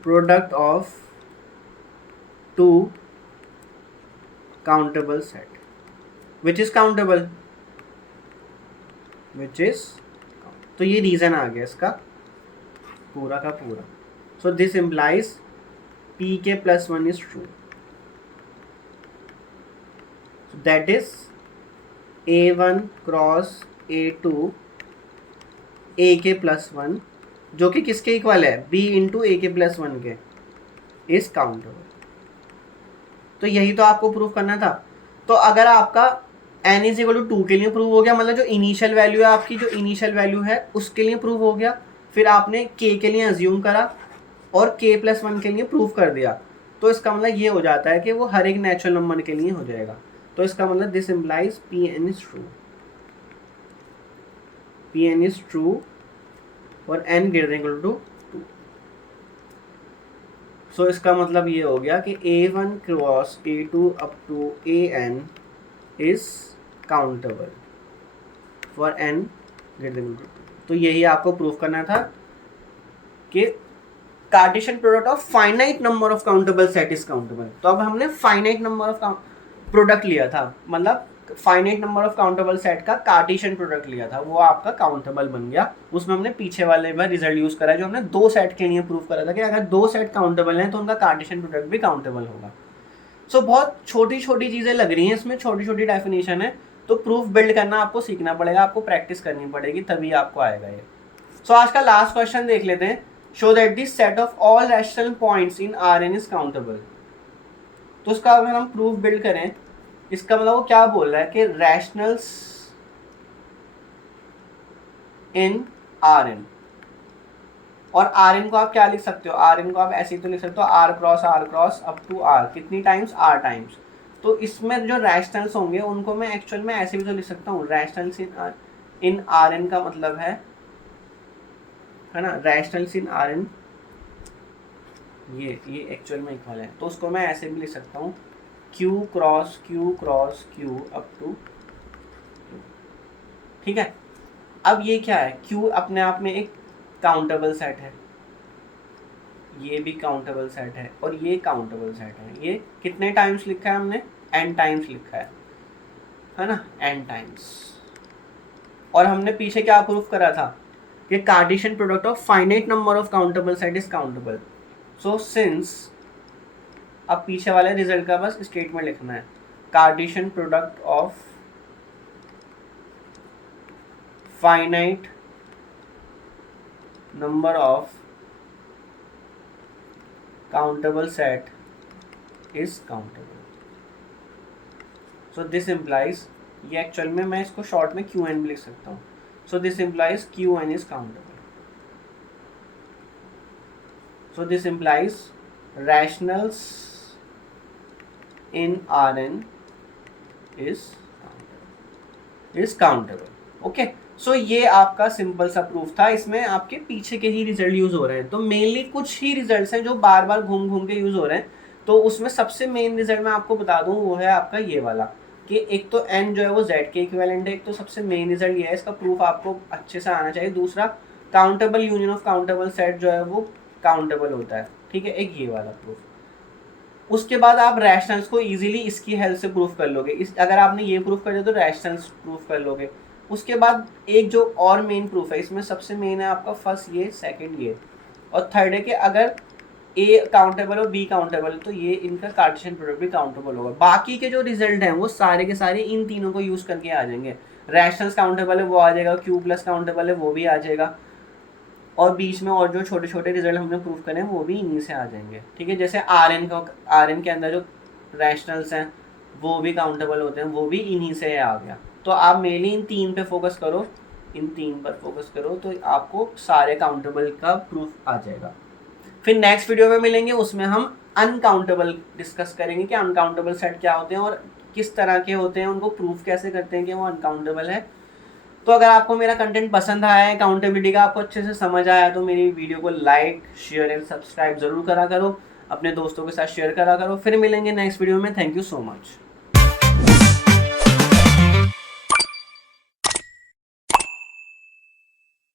product of two countable set which is countable, which is. तो ये रीजन आ गया इसका पूरा का पूरा। So this implies P K plus one is true. That is a1 cross a2 ए के plus one, जो कि किसके इक्वल है, b इंटू ए के प्लस वन के, इज काउंटेबल। तो यही तो आपको प्रूफ करना था। तो अगर आपका n इज इक्वल टू 2 के लिए प्रूव हो गया, मतलब जो इनिशियल वैल्यू है आपकी, जो इनिशियल वैल्यू है उसके लिए प्रूव हो गया। फिर आपने k के लिए अज्यूम करा और k प्लस वन के लिए प्रूव कर दिया। तो इसका मतलब ये हो जाता है कि वो हर एक नेचुरल नंबर के लिए हो जाएगा। तो इसका मतलब this implies P N is true, P N is true और n greater than equal to 2। सो इसका मतलब ये हो गया कि a1 cross a2 up to an is countable for n greater than equal to 2। तो यही आपको प्रूफ करना था कि cartesian product of finite number of countable set is countable. तो अब हमने फाइनाइट नंबर ऑफ प्रोडक्ट लिया था, मतलब finite number of countable set का कार्टेशियन प्रोडक्ट लिया था, वो आपका काउंटेबल बन गया। उसमें हमने पीछे वाले बार रिजल्ट यूज करा जो हमने दो सेट के लिए प्रूव करा था कि अगर दो सेट काउंटेबल हैं तो उनका कार्टेशियन प्रोडक्ट भी काउंटेबल होगा। सो बहुत छोटी छोटी चीज़ें लग रही हैं इसमें, छोटी छोटी डेफिनेशन है। तो प्रूफ बिल्ड करना आपको सीखना पड़ेगा, आपको प्रैक्टिस करनी पड़ेगी, तभी आपको आएगा ये। सो आज का लास्ट क्वेश्चन देख लेते हैं। Show that this set of all rational points in Rn is countable. तो उसका अगर हम प्रूफ बिल्ड करें, इसका मतलब वो क्या बोल रहा है कि रैशनल्स इन Rn, और Rn को आप क्या लिख सकते हो, Rn को आप ऐसे ही तो लिख सकते हो r cross up to r, कितनी टाइम्स, r टाइम्स। तो इसमें जो रैशनल्स होंगे उनको मैं एक्चुअल में ऐसे भी तो लिख सकता हूँ, रैशनल्स इन Rn का मतलब है ना, रैशनल्स इन Rn ये एक्चुअल में इक्वल है। तो उसको मैं ऐसे भी लिख सकता हूँ q cross q up to, ठीक है। अब ये क्या है, q अपने आप में एक काउंटेबल सेट है, ये भी काउंटेबल सेट है और ये काउंटेबल सेट है। ये कितने टाइम्स लिखा है हमने, n टाइम्स लिखा है ना, n टाइम्स। और हमने पीछे क्या प्रूफ करा था कि cartesian product of finite number of countable set is countable. So since अब पीछे वाले रिजल्ट का बस स्टेटमेंट लिखना है, Cartesian product of finite number of countable set is countable. So this implies, ये एक्चुअल में मैं इसको शॉर्ट में क्यू एन भी लिख सकता हूँ। So this implies Q N is countable. So this implies rationals in R N is countable. Okay, so ये आपका सिंपल सा प्रूफ था। इसमें आपके पीछे के ही रिजल्ट यूज हो रहे हैं, तो मेनली कुछ ही रिजल्ट्स हैं जो बार बार घूम घूम के यूज हो रहे हैं। तो उसमें सबसे मेन रिजल्ट मैं आपको बता दूं वो है आपका ये वाला, कि एक तो n जो है वो z के इक्विवेलेंट है। एक तो सबसे मेन रिजल्ट ये है, इसका प्रूफ आपको अच्छे से आना चाहिए। दूसरा, countable union of countable set जो है वो काउंटेबल होता है, ठीक है, एक ये वाला प्रूफ। उसके बाद आप रैशनल्स को इजीली इसकी हेल्प से प्रूफ कर लोगे। इस अगर आपने ये प्रूफ कर दिया तो रैशनल्स प्रूफ कर लोगे। उसके बाद एक जो और मेन प्रूफ है, इसमें सबसे मेन है आपका फर्स्ट ये, सेकंड ये, और थर्ड है कि अगर ए काउंटेबल और बी काउंटेबल तो ये इनका कार्टेशियन प्रोडक्ट भी काउंटेबल होगा। बाकी के जो रिजल्ट हैं वो सारे के सारे इन तीनों को यूज करके आ जाएंगे। रैशनल्स काउंटेबल है वो आ जाएगा, क्यू प्लस काउंटेबल है वो भी आ जाएगा, और बीच में और जो छोटे छोटे रिजल्ट हमने प्रूफ करे हैं वो भी इन्हीं से आ जाएंगे, ठीक है। जैसे आर एन के अंदर जो रैशनल्स हैं वो भी काउंटेबल होते हैं, वो भी इन्हीं से आ गया। तो आप मेनली इन तीन पे फोकस करो, इन तीन पर फोकस करो, तो आपको सारे काउंटेबल का प्रूफ आ जाएगा। फिर नेक्स्ट वीडियो में मिलेंगे, उसमें हम अनकाउंटेबल डिस्कस करेंगे कि अनकाउंटेबल सेट क्या होते हैं और किस तरह के होते हैं, उनको प्रूफ कैसे करते हैं कि वो अनकाउंटेबल है। तो अगर आपको मेरा कंटेंट पसंद आया है, काउंटेबिलिटी का आपको अच्छे से समझ आया, तो मेरी वीडियो को लाइक, शेयर एंड सब्सक्राइब जरूर करा करो, अपने दोस्तों के साथ शेयर करा करो। फिर मिलेंगे नेक्स्ट वीडियो में। Thank you so much.